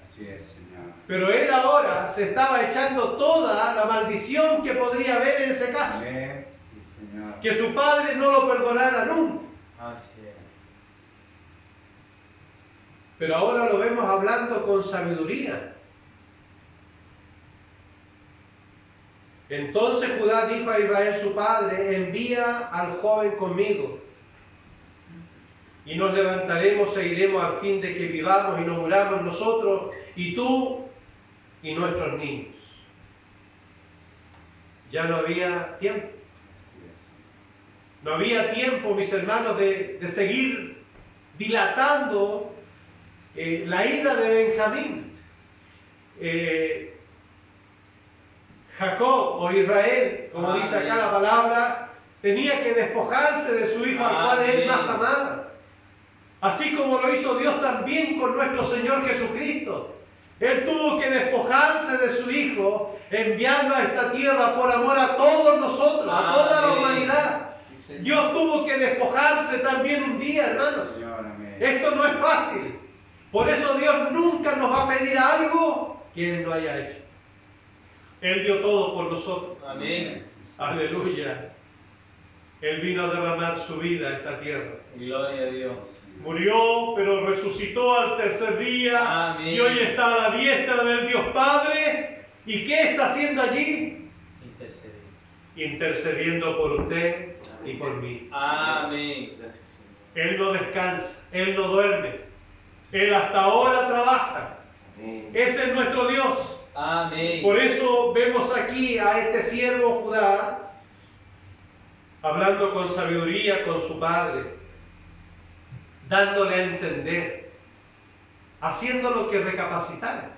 Así es, Señor. Pero él ahora se estaba echando toda la maldición que podría haber en ese caso. Amén. Sí, Señor. Que su padre no lo perdonara nunca. Así es. Pero ahora lo vemos hablando con sabiduría. Entonces Judá dijo a Israel su padre: envía al joven conmigo, y nos levantaremos e iremos al fin de que vivamos y no muramos nosotros, y tú y nuestros niños. Ya no había tiempo. Así es. No había tiempo, mis hermanos, de seguir dilatando la ida de Benjamín. Jacob o Israel, como dice acá la palabra, tenía que despojarse de su hijo al cual él más amaba. Así como lo hizo Dios también con nuestro Señor Jesucristo. Él tuvo que despojarse de su hijo, enviarlo a esta tierra por amor a todos nosotros, a toda la humanidad. Sí, Señor. Dios tuvo que despojarse también un día, hermanos. Señor, amén. Esto no es fácil. Por eso Dios nunca nos va a pedir algo que Él no haya hecho. Él dio todo por nosotros. Amén. Sí, Señor. Aleluya. Él vino a derramar su vida a esta tierra. Gloria a Dios. Murió, pero resucitó al tercer día. Amén. Y hoy está a la diestra del Dios Padre. ¿Y qué está haciendo allí? Interceder. Intercediendo por usted y por mí. Amén. Gracias, Señor. Él no descansa, Él no duerme. Él hasta ahora trabaja. Amén. Ese es nuestro Dios. Amén. Por eso vemos aquí a este siervo Judá hablando con sabiduría con su padre, dándole a entender, haciéndolo que recapacitara,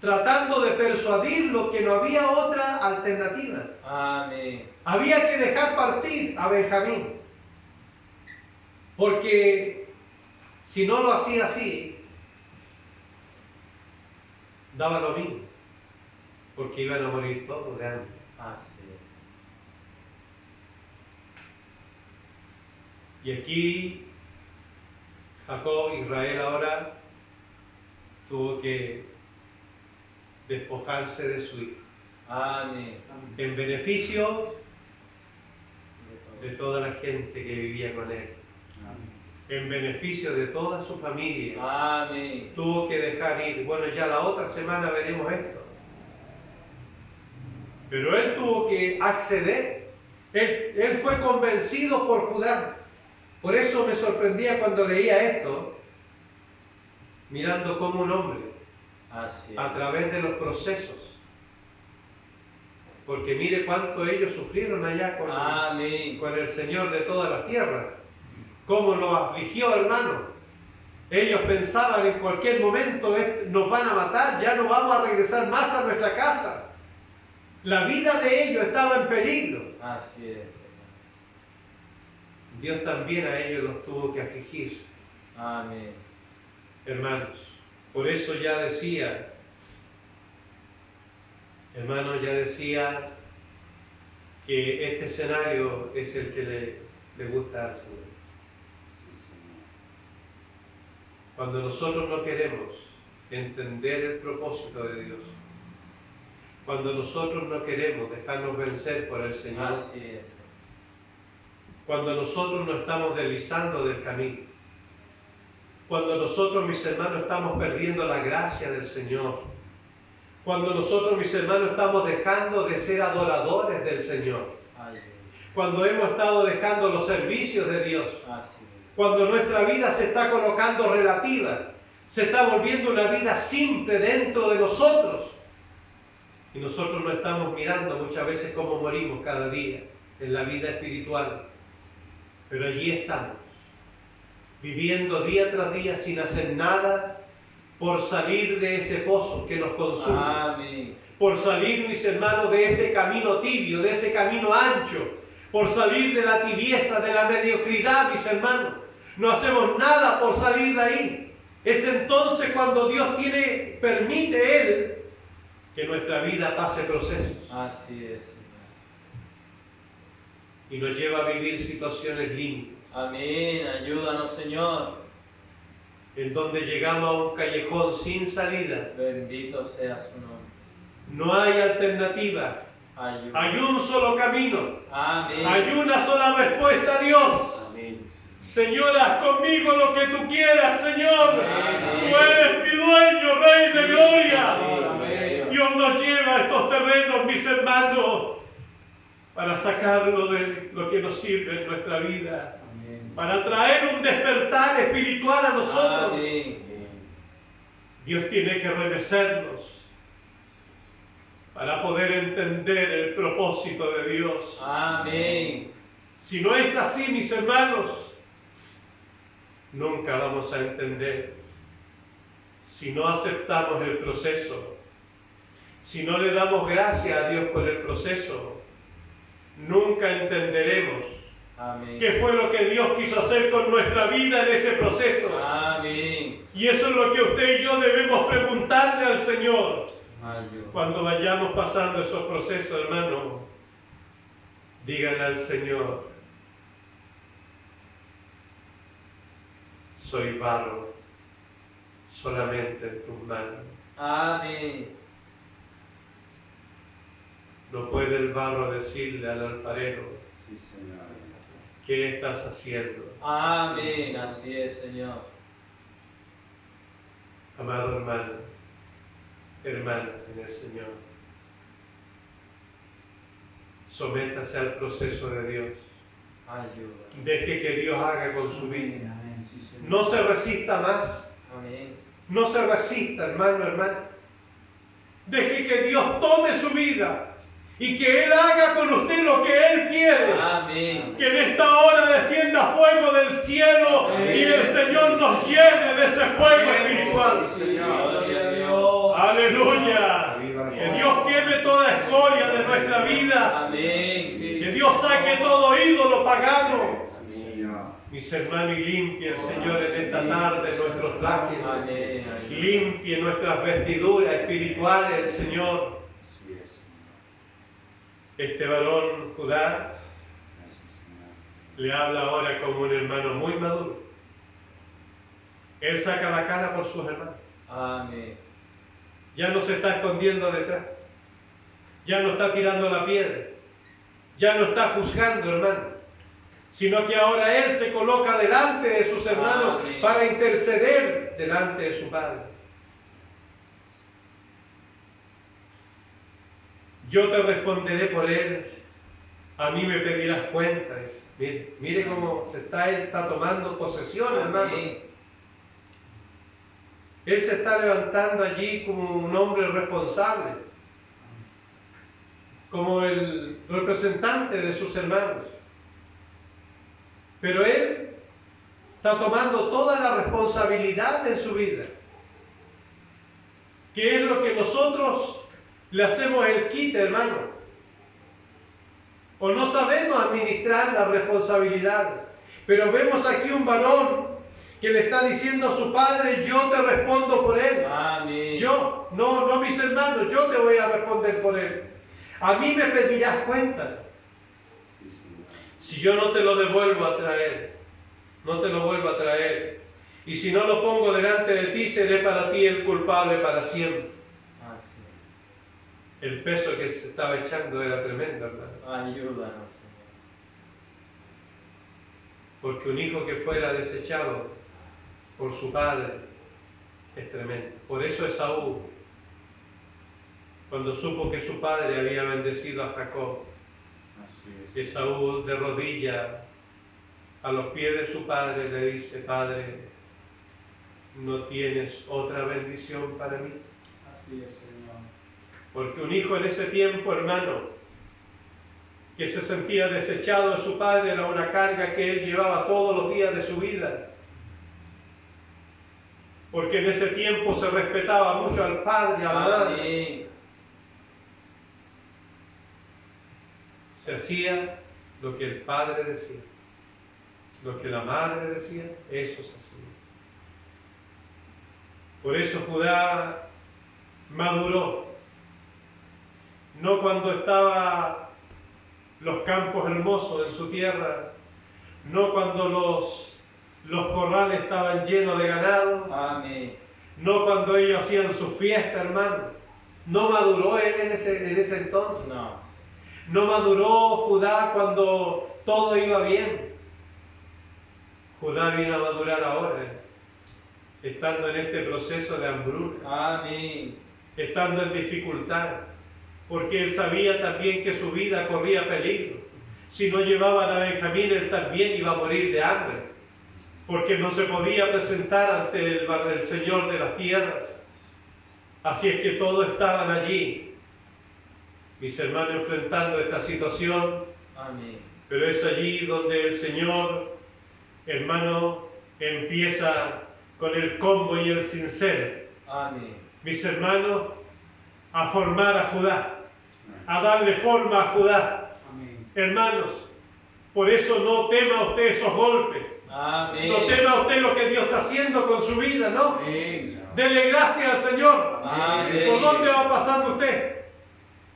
tratando de persuadirlo que no había otra alternativa. Amén. Había que dejar partir a Benjamín, porque si no lo hacía así, daba lo mismo. porque iban a morir todos de hambre. Así es. Y aquí Jacob, Israel ahora tuvo que despojarse de su hijo, Amén. en beneficio de toda la gente que vivía con él, en beneficio de toda su familia. Amén. Tuvo que dejar ir. Bueno, ya la otra semana veremos esto. Pero él tuvo que acceder. Él fue convencido por Judá. Por eso me sorprendía cuando leía esto, mirando como un hombre, Así es. a través de los procesos. Porque mire cuánto ellos sufrieron allá Amén. con el Señor de todas las tierras. Cómo los afligió, hermano. Ellos pensaban en cualquier momento, nos van a matar, ya no vamos a regresar más a nuestra casa. La vida de ellos estaba en peligro. Así es, Señor. Dios también a ellos los tuvo que afligir, Amén. hermanos. Por eso ya decía, hermanos, ya decía que este escenario es el que le gusta al Señor. Cuando nosotros no queremos entender el propósito de Dios, cuando nosotros no queremos dejarnos vencer por el Señor, Así es. cuando nosotros no estamos deslizando del camino, cuando nosotros, mis hermanos, estamos perdiendo la gracia del Señor, cuando nosotros, mis hermanos, estamos dejando de ser adoradores del Señor, Ay, cuando hemos estado dejando los servicios de Dios, así es. cuando nuestra vida se está colocando relativa, se está volviendo una vida simple dentro de nosotros, y nosotros no estamos mirando muchas veces cómo morimos cada día en la vida espiritual, pero allí estamos, viviendo día tras día sin hacer nada por salir de ese pozo que nos consume, Amén. por salir, mis hermanos, de ese camino tibio, de ese camino ancho, por salir de la tibieza, de la mediocridad, mis hermanos. No hacemos nada por salir de ahí. Es entonces cuando Dios permite Él que nuestra vida pase procesos Así es, Señor. y nos lleva a vivir situaciones límites, Amén. Ayúdanos, Señor. en donde llegamos a un callejón sin salida. Bendito sea su nombre. No hay alternativa. Ayúdanos. Hay un solo camino. Amén. Hay una sola respuesta a Dios. Amén. Señor, haz conmigo lo que tú quieras, Señor. Amén. Tú eres mi dueño, Rey de gloria. Amén. Dios nos lleva a estos terrenos, mis hermanos, para sacarlo de lo que nos sirve en nuestra vida, para traer un despertar espiritual a nosotros. Amén. Dios tiene que remecernos para poder entender el propósito de Dios. Amén. Si no es así, mis hermanos, nunca vamos a entender. Si no aceptamos el proceso, si no le damos gracias a Dios por el proceso, nunca entenderemos Amén. qué fue lo que Dios quiso hacer con nuestra vida en ese proceso. Amén. Y eso es lo que usted y yo debemos preguntarle al Señor Ayúdanos. cuando vayamos pasando esos procesos, hermano. Díganle al Señor: soy barro solamente en tus manos. Amén. No puede el barro decirle al alfarero: Sí, Señor. ¿qué estás haciendo? Amén. Así es, Señor. Amado hermano, hermana en el Señor, sométase al proceso de Dios. Ayúdanos. Deje que Dios haga con su vida. Amén, sí, Señor. No se resista más. Amén. No se resista, hermano, hermana. Deje que Dios tome su vida y que Él haga con usted lo que Él quiere. Amén. Que en esta hora descienda fuego del cielo y el Señor nos llene de ese fuego espiritual. Gloria a Dios. Aleluya. Que Dios queme toda escoria de nuestra vida. Amén. Que Dios saque todo ídolo pagano. Señor. Mis hermanos, y limpie, Señor, en esta tarde nuestros trajes. Amén. Limpie nuestras vestiduras espirituales, Señor. Este varón Judá le habla ahora como un hermano muy maduro. Él saca la cara por sus hermanos. Amén. Ya no se está escondiendo detrás. Ya no está tirando la piedra. Ya no está juzgando, hermano. Sino que ahora él se coloca delante de sus hermanos Amén. para interceder delante de su Padre. Yo te responderé por él. A mí me pedirás cuentas. Mire cómo él está tomando posesión, hermano. Amén. Él se está levantando allí como un hombre responsable, como el representante de sus hermanos. Pero él está tomando toda la responsabilidad en su vida, que es lo que nosotros le hacemos el quite, hermano. O no sabemos administrar la responsabilidad. Pero vemos aquí un varón que le está diciendo a su padre: yo te respondo por él. Amén. Yo, no mis hermanos, yo te voy a responder por él. A mí me pedirás cuenta. Si yo no te lo devuelvo a traer, no te lo vuelvo a traer. Y si no lo pongo delante de ti, seré para ti el culpable para siempre. Así El peso que se estaba echando era tremendo, hermano. es. Ayúdanos, Señor. Porque un hijo que fuera desechado por su padre es tremendo. Por eso Esaú, cuando supo que su padre había bendecido a Jacob, Esaú de rodillas a los pies de su padre le dice: Padre, ¿no tienes otra bendición para mí? Así es, Señor. Porque un hijo en ese tiempo, hermano, que se sentía desechado de su padre, era una carga que él llevaba todos los días de su vida. Porque en ese tiempo se respetaba mucho al padre, a la madre. Amén. Se hacía lo que el padre decía. Lo que la madre decía, eso se hacía. Por eso Judá maduró. No cuando estaba los campos hermosos en su tierra, no cuando los corrales estaban llenos de ganado, Amén. no cuando ellos hacían su fiesta, hermano. No maduró él en ese entonces. No. No maduró Judá cuando todo iba bien. Judá vino a madurar ahora, estando en este proceso de hambruna, Amén. estando en dificultad, porque él sabía también que su vida corría peligro. Si no llevaban a Benjamín, él también iba a morir de hambre, porque no se podía presentar ante el Señor de las tierras. Así es que todos estaban allí, mis hermanos, enfrentando esta situación. Amén. Pero es allí donde el Señor, hermano, empieza con el combo y el cincel. Amén. Mis hermanos, a formar a Judá, a darle forma a Judá. Amén. Hermanos, por eso no tema usted esos golpes. Amén. No tema usted lo que Dios está haciendo con su vida, ¿no? Amén. Dele gracias al Señor. Amén. ¿Por dónde va pasando usted?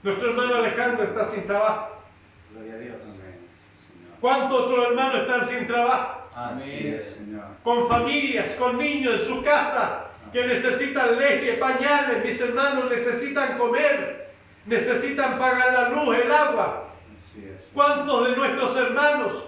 Nuestro hermano Alejandro está sin trabajo. Gloria a Dios. ¿Cuántos otros hermanos están sin trabajo? Así es. Señor. Con familias, con niños en su casa que necesitan leche, pañales, mis hermanos necesitan comer, necesitan pagar la luz, el agua. Así es. ¿Cuántos de nuestros hermanos,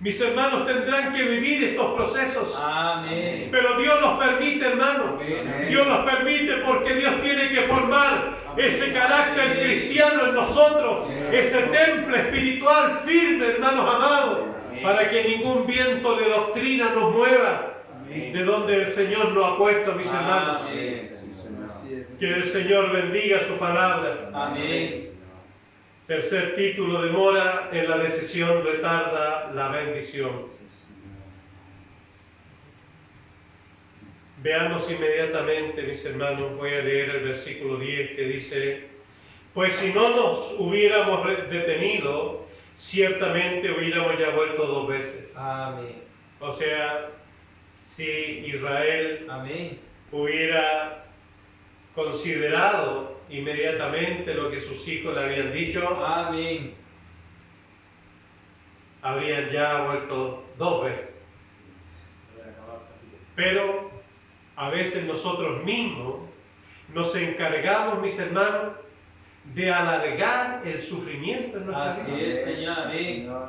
mis hermanos, tendrán que vivir estos procesos? Amén. Pero Dios los permite, hermano. Amén. Dios los permite porque Dios tiene que formar ese carácter cristiano en nosotros, ese templo espiritual firme, hermanos amados, para que ningún viento de doctrina nos mueva Amén. de donde el Señor nos ha puesto, mis hermanos. Amén. Sí, Señor. Así es. Que el Señor bendiga su palabra. Amén. Tercer título: demora en la decisión retarda la bendición. Veamos inmediatamente, mis hermanos, voy a leer el versículo 10 que dice: pues si no nos hubiéramos detenido, ciertamente hubiéramos ya vuelto 2 veces. Amén. O sea, si Israel Amén. hubiera considerado inmediatamente lo que sus hijos le habían dicho, Amén. habrían ya vuelto 2 veces. Pero a veces nosotros mismos nos encargamos, mis hermanos, de alargar el sufrimiento en nuestra Así vida. es, Señor. Sí, Amén. Señor.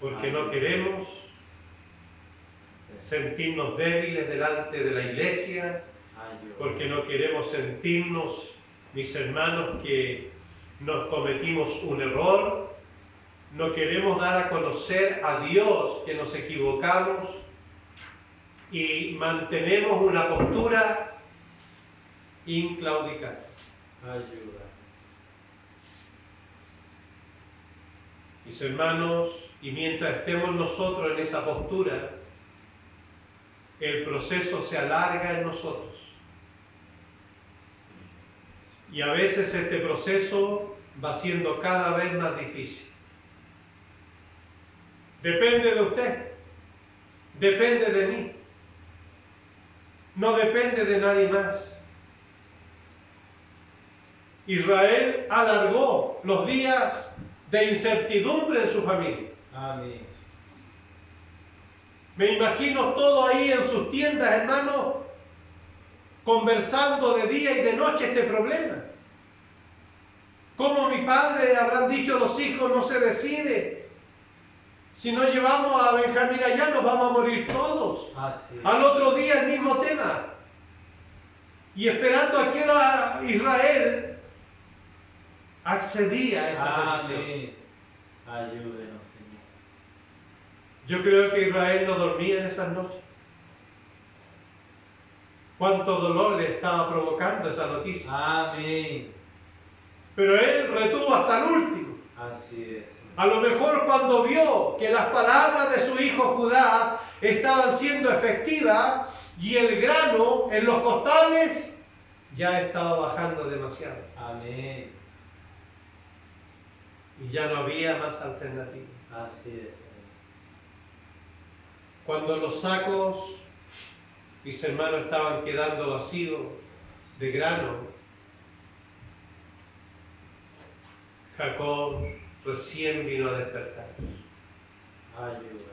Porque no queremos sentirnos débiles delante de la iglesia, Ayuda. porque no queremos sentirnos, mis hermanos, que nos cometimos un error, no queremos dar a conocer a Dios que nos equivocamos y mantenemos una postura inclaudicante. Ayuda. Mis hermanos, y mientras estemos nosotros en esa postura, el proceso se alarga en nosotros. Y a veces este proceso va siendo cada vez más difícil. Depende de usted, depende de mí, no depende de nadie más. Israel alargó los días de incertidumbre en su familia. Amén. Me imagino todo ahí en sus tiendas, hermanos, conversando de día y de noche este problema. Como mi padre, habrán dicho los hijos, no se decide. Si no llevamos a Benjamín allá, nos vamos a morir todos. Así es. Al otro día el mismo tema. Y esperando a que era Israel accedía a esta petición. Amén. Ayúdenos, Señor. Yo creo que Israel no dormía en esas noches. Cuánto dolor le estaba provocando esa noticia. Amén. Pero él retuvo hasta el último. Así es, Señor. A lo mejor cuando vio que las palabras de su hijo Judá estaban siendo efectivas y el grano en los costales ya estaba bajando demasiado. Amén. Y ya no había más alternativa. Así es, Señor. Cuando los sacos, mis hermanos, estaban quedando vacíos de grano, Jacob recién vino a despertar. Ayúdanos.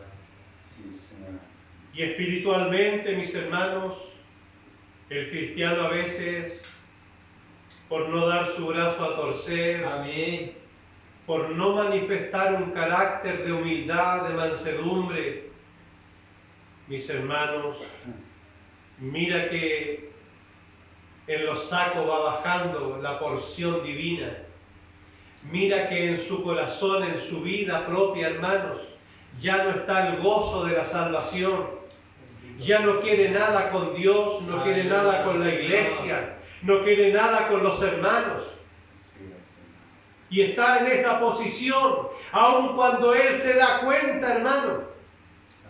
Sí, Señor. Y espiritualmente, mis hermanos, el cristiano a veces, por no dar su brazo a torcer, Amén. por no manifestar un carácter de humildad, de mansedumbre, mis hermanos, mira que en los sacos va bajando la porción divina. Mira que en su corazón, en su vida propia, hermanos, ya no está el gozo de la salvación. Ya no quiere nada con Dios, no quiere nada con la iglesia, no quiere nada con los hermanos. Sí, Señor. Y está en esa posición, aun cuando él se da cuenta, hermano.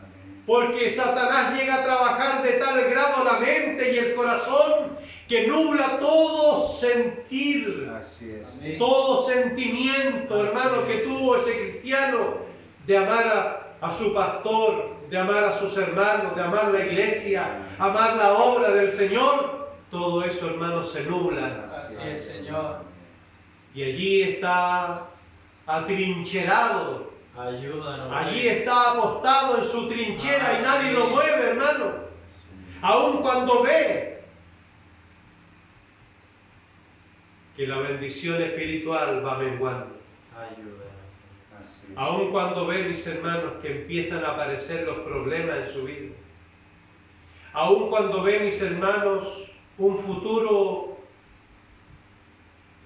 Amén. Porque Satanás llega a trabajar de tal grado la mente y el corazón que nubla todo sentir, Así es. Amén. todo sentimiento, hermano, que tuvo ese cristiano de amar a su pastor, de amar a sus hermanos, de amar la iglesia, amar la obra del Señor. Todo eso, hermano, se nubla. Así es, Señor. Y allí está atrincherado. Ayúdanos. Allí está apostado en su trinchera y nadie lo mueve, hermano. Aun cuando ve que la bendición espiritual va menguando. Ayúdanos. Así es. Aun cuando ve, mis hermanos, que empiezan a aparecer los problemas en su vida. Aun cuando ve, mis hermanos, un futuro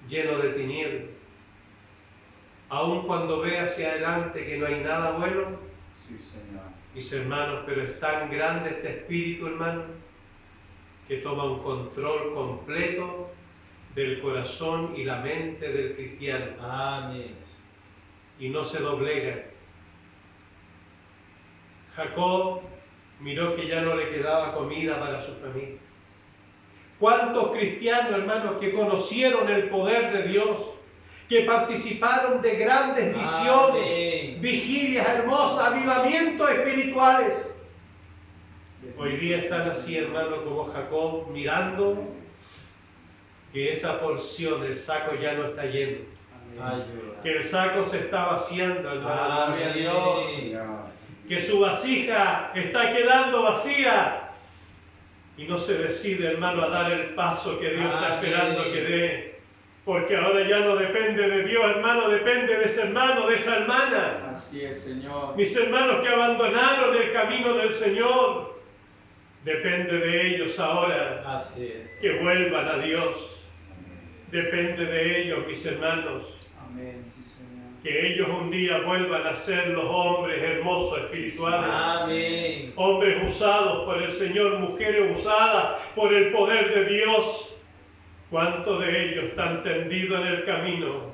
lleno de tinieblas. Aun cuando ve hacia adelante que no hay nada bueno, Sí, Señor. mis hermanos, pero es tan grande este espíritu, hermano, que toma un control completo del corazón y la mente del cristiano Amén. y no se doblega. Jacob miró que ya no le quedaba comida para su familia. ¿Cuántos cristianos, hermanos, que conocieron el poder de Dios, que participaron de grandes visiones, Amén. vigilias hermosas, avivamientos espirituales? Hoy día están así, hermano, como Jacob, mirando que esa porción del saco ya no está lleno, Ayuda. que el saco se está vaciando, hermano. Gloria a Dios. Que su vasija está quedando vacía y no se decide, hermano, a dar el paso que Dios está esperando que dé, porque ahora ya no depende de Dios, hermano, depende de ese hermano, de esa hermana. Así es, Señor. Mis hermanos que abandonaron el camino del Señor, depende de ellos ahora Así es. que vuelvan a Dios. Depende de ellos, mis hermanos, Amén, sí, Señor. que ellos un día vuelvan a ser los hombres hermosos espirituales. Amén. Hombres usados por el Señor, mujeres usadas por el poder de Dios. ¿Cuántos de ellos están tendidos en el camino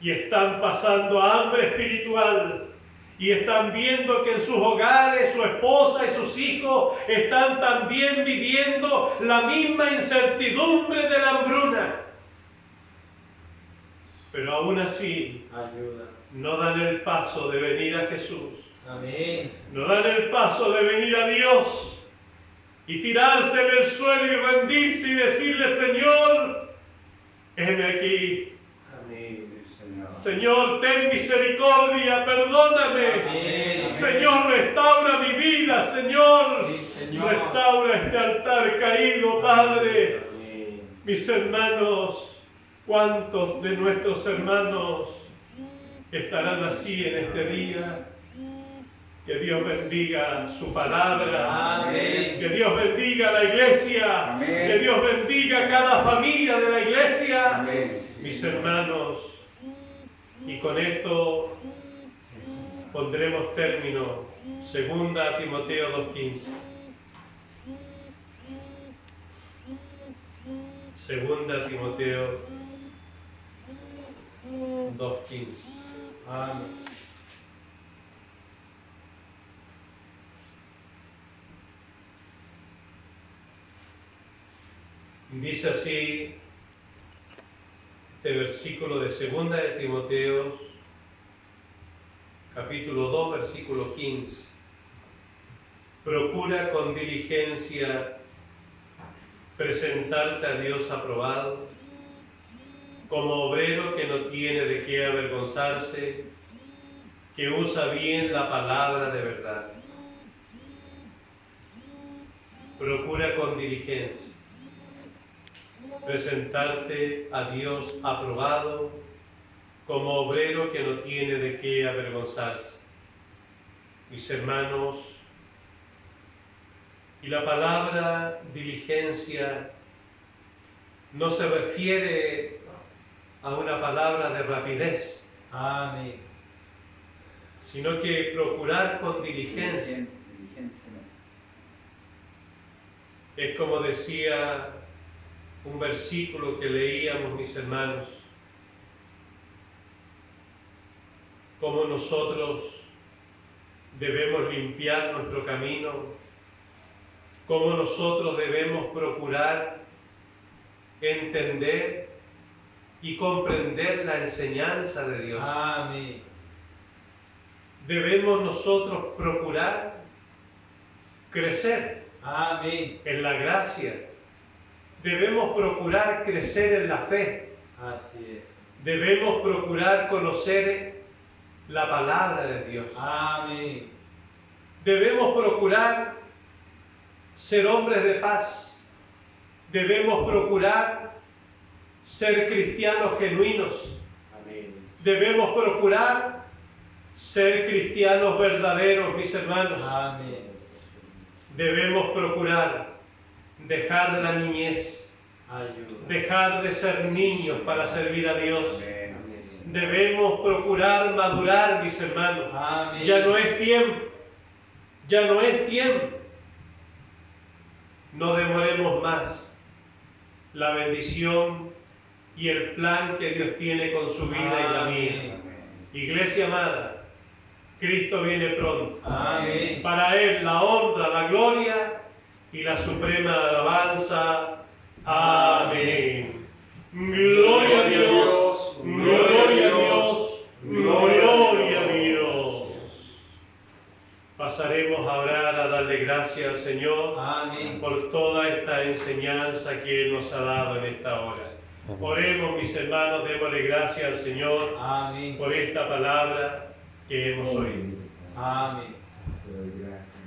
y están pasando hambre espiritual? Y están viendo que en sus hogares su esposa y sus hijos están también viviendo la misma incertidumbre de la hambruna. Pero aún así Ayuda. no dan el paso de venir a Jesús. Amén. No dan el paso de venir a Dios y tirarse en el suelo y rendirse y decirle: Señor, heme aquí. Amén. Señor, ten misericordia, perdóname. Amén. Señor, restaura mi vida, Señor. Sí, Señor. Restaura este altar caído, Padre. Amén. Mis hermanos, ¿cuántos de nuestros hermanos estarán así en este día? Que Dios bendiga su palabra. Amén. Que Dios bendiga la iglesia. Amén. Que Dios bendiga cada familia de la iglesia. Amén. Mis hermanos, y con esto pondremos término. Segunda Timoteo 2:15. Segunda Timoteo 2:15. Amén. Dice así este versículo de Segunda de Timoteo, capítulo 2, versículo 15. Procura con diligencia presentarte a Dios aprobado, como obrero que no tiene de qué avergonzarse, que usa bien la palabra de verdad. Procura con diligencia presentarte a Dios aprobado, como obrero que no tiene de qué avergonzarse. Mis hermanos, y la palabra diligencia no se refiere a una palabra de rapidez, Amén. sino que procurar con diligencia es como decía un versículo que leíamos, mis hermanos, cómo nosotros debemos limpiar nuestro camino, cómo nosotros debemos procurar entender y comprender la enseñanza de Dios. Amén. Debemos nosotros procurar crecer Amén. en la gracia. Debemos procurar crecer en la fe. Así es. Debemos procurar conocer la palabra de Dios. Amén. Debemos procurar ser hombres de paz. Debemos procurar ser cristianos genuinos. Amén. Debemos procurar ser cristianos verdaderos, mis hermanos. Amén. Debemos procurar dejar la niñez, Ayuda. dejar de ser niños para servir a Dios. Amén. Debemos procurar madurar, mis hermanos. Amén. Ya no es tiempo. Ya no es tiempo. No demoremos más la bendición y el plan que Dios tiene con su vida y la mía. Amén. Iglesia amada, Cristo viene pronto. Amén. Para Él la honra, la gloria y la suprema alabanza. Amén. Gloria a Dios, gloria a Dios, gloria a Dios. pasaremos a orar, a darle gracias al Señor Amén. por toda esta enseñanza que Él nos ha dado en esta hora. Oremos, mis hermanos, démosle gracias al Señor Amén. por esta palabra que hemos oído. Amén. Te doy gracias.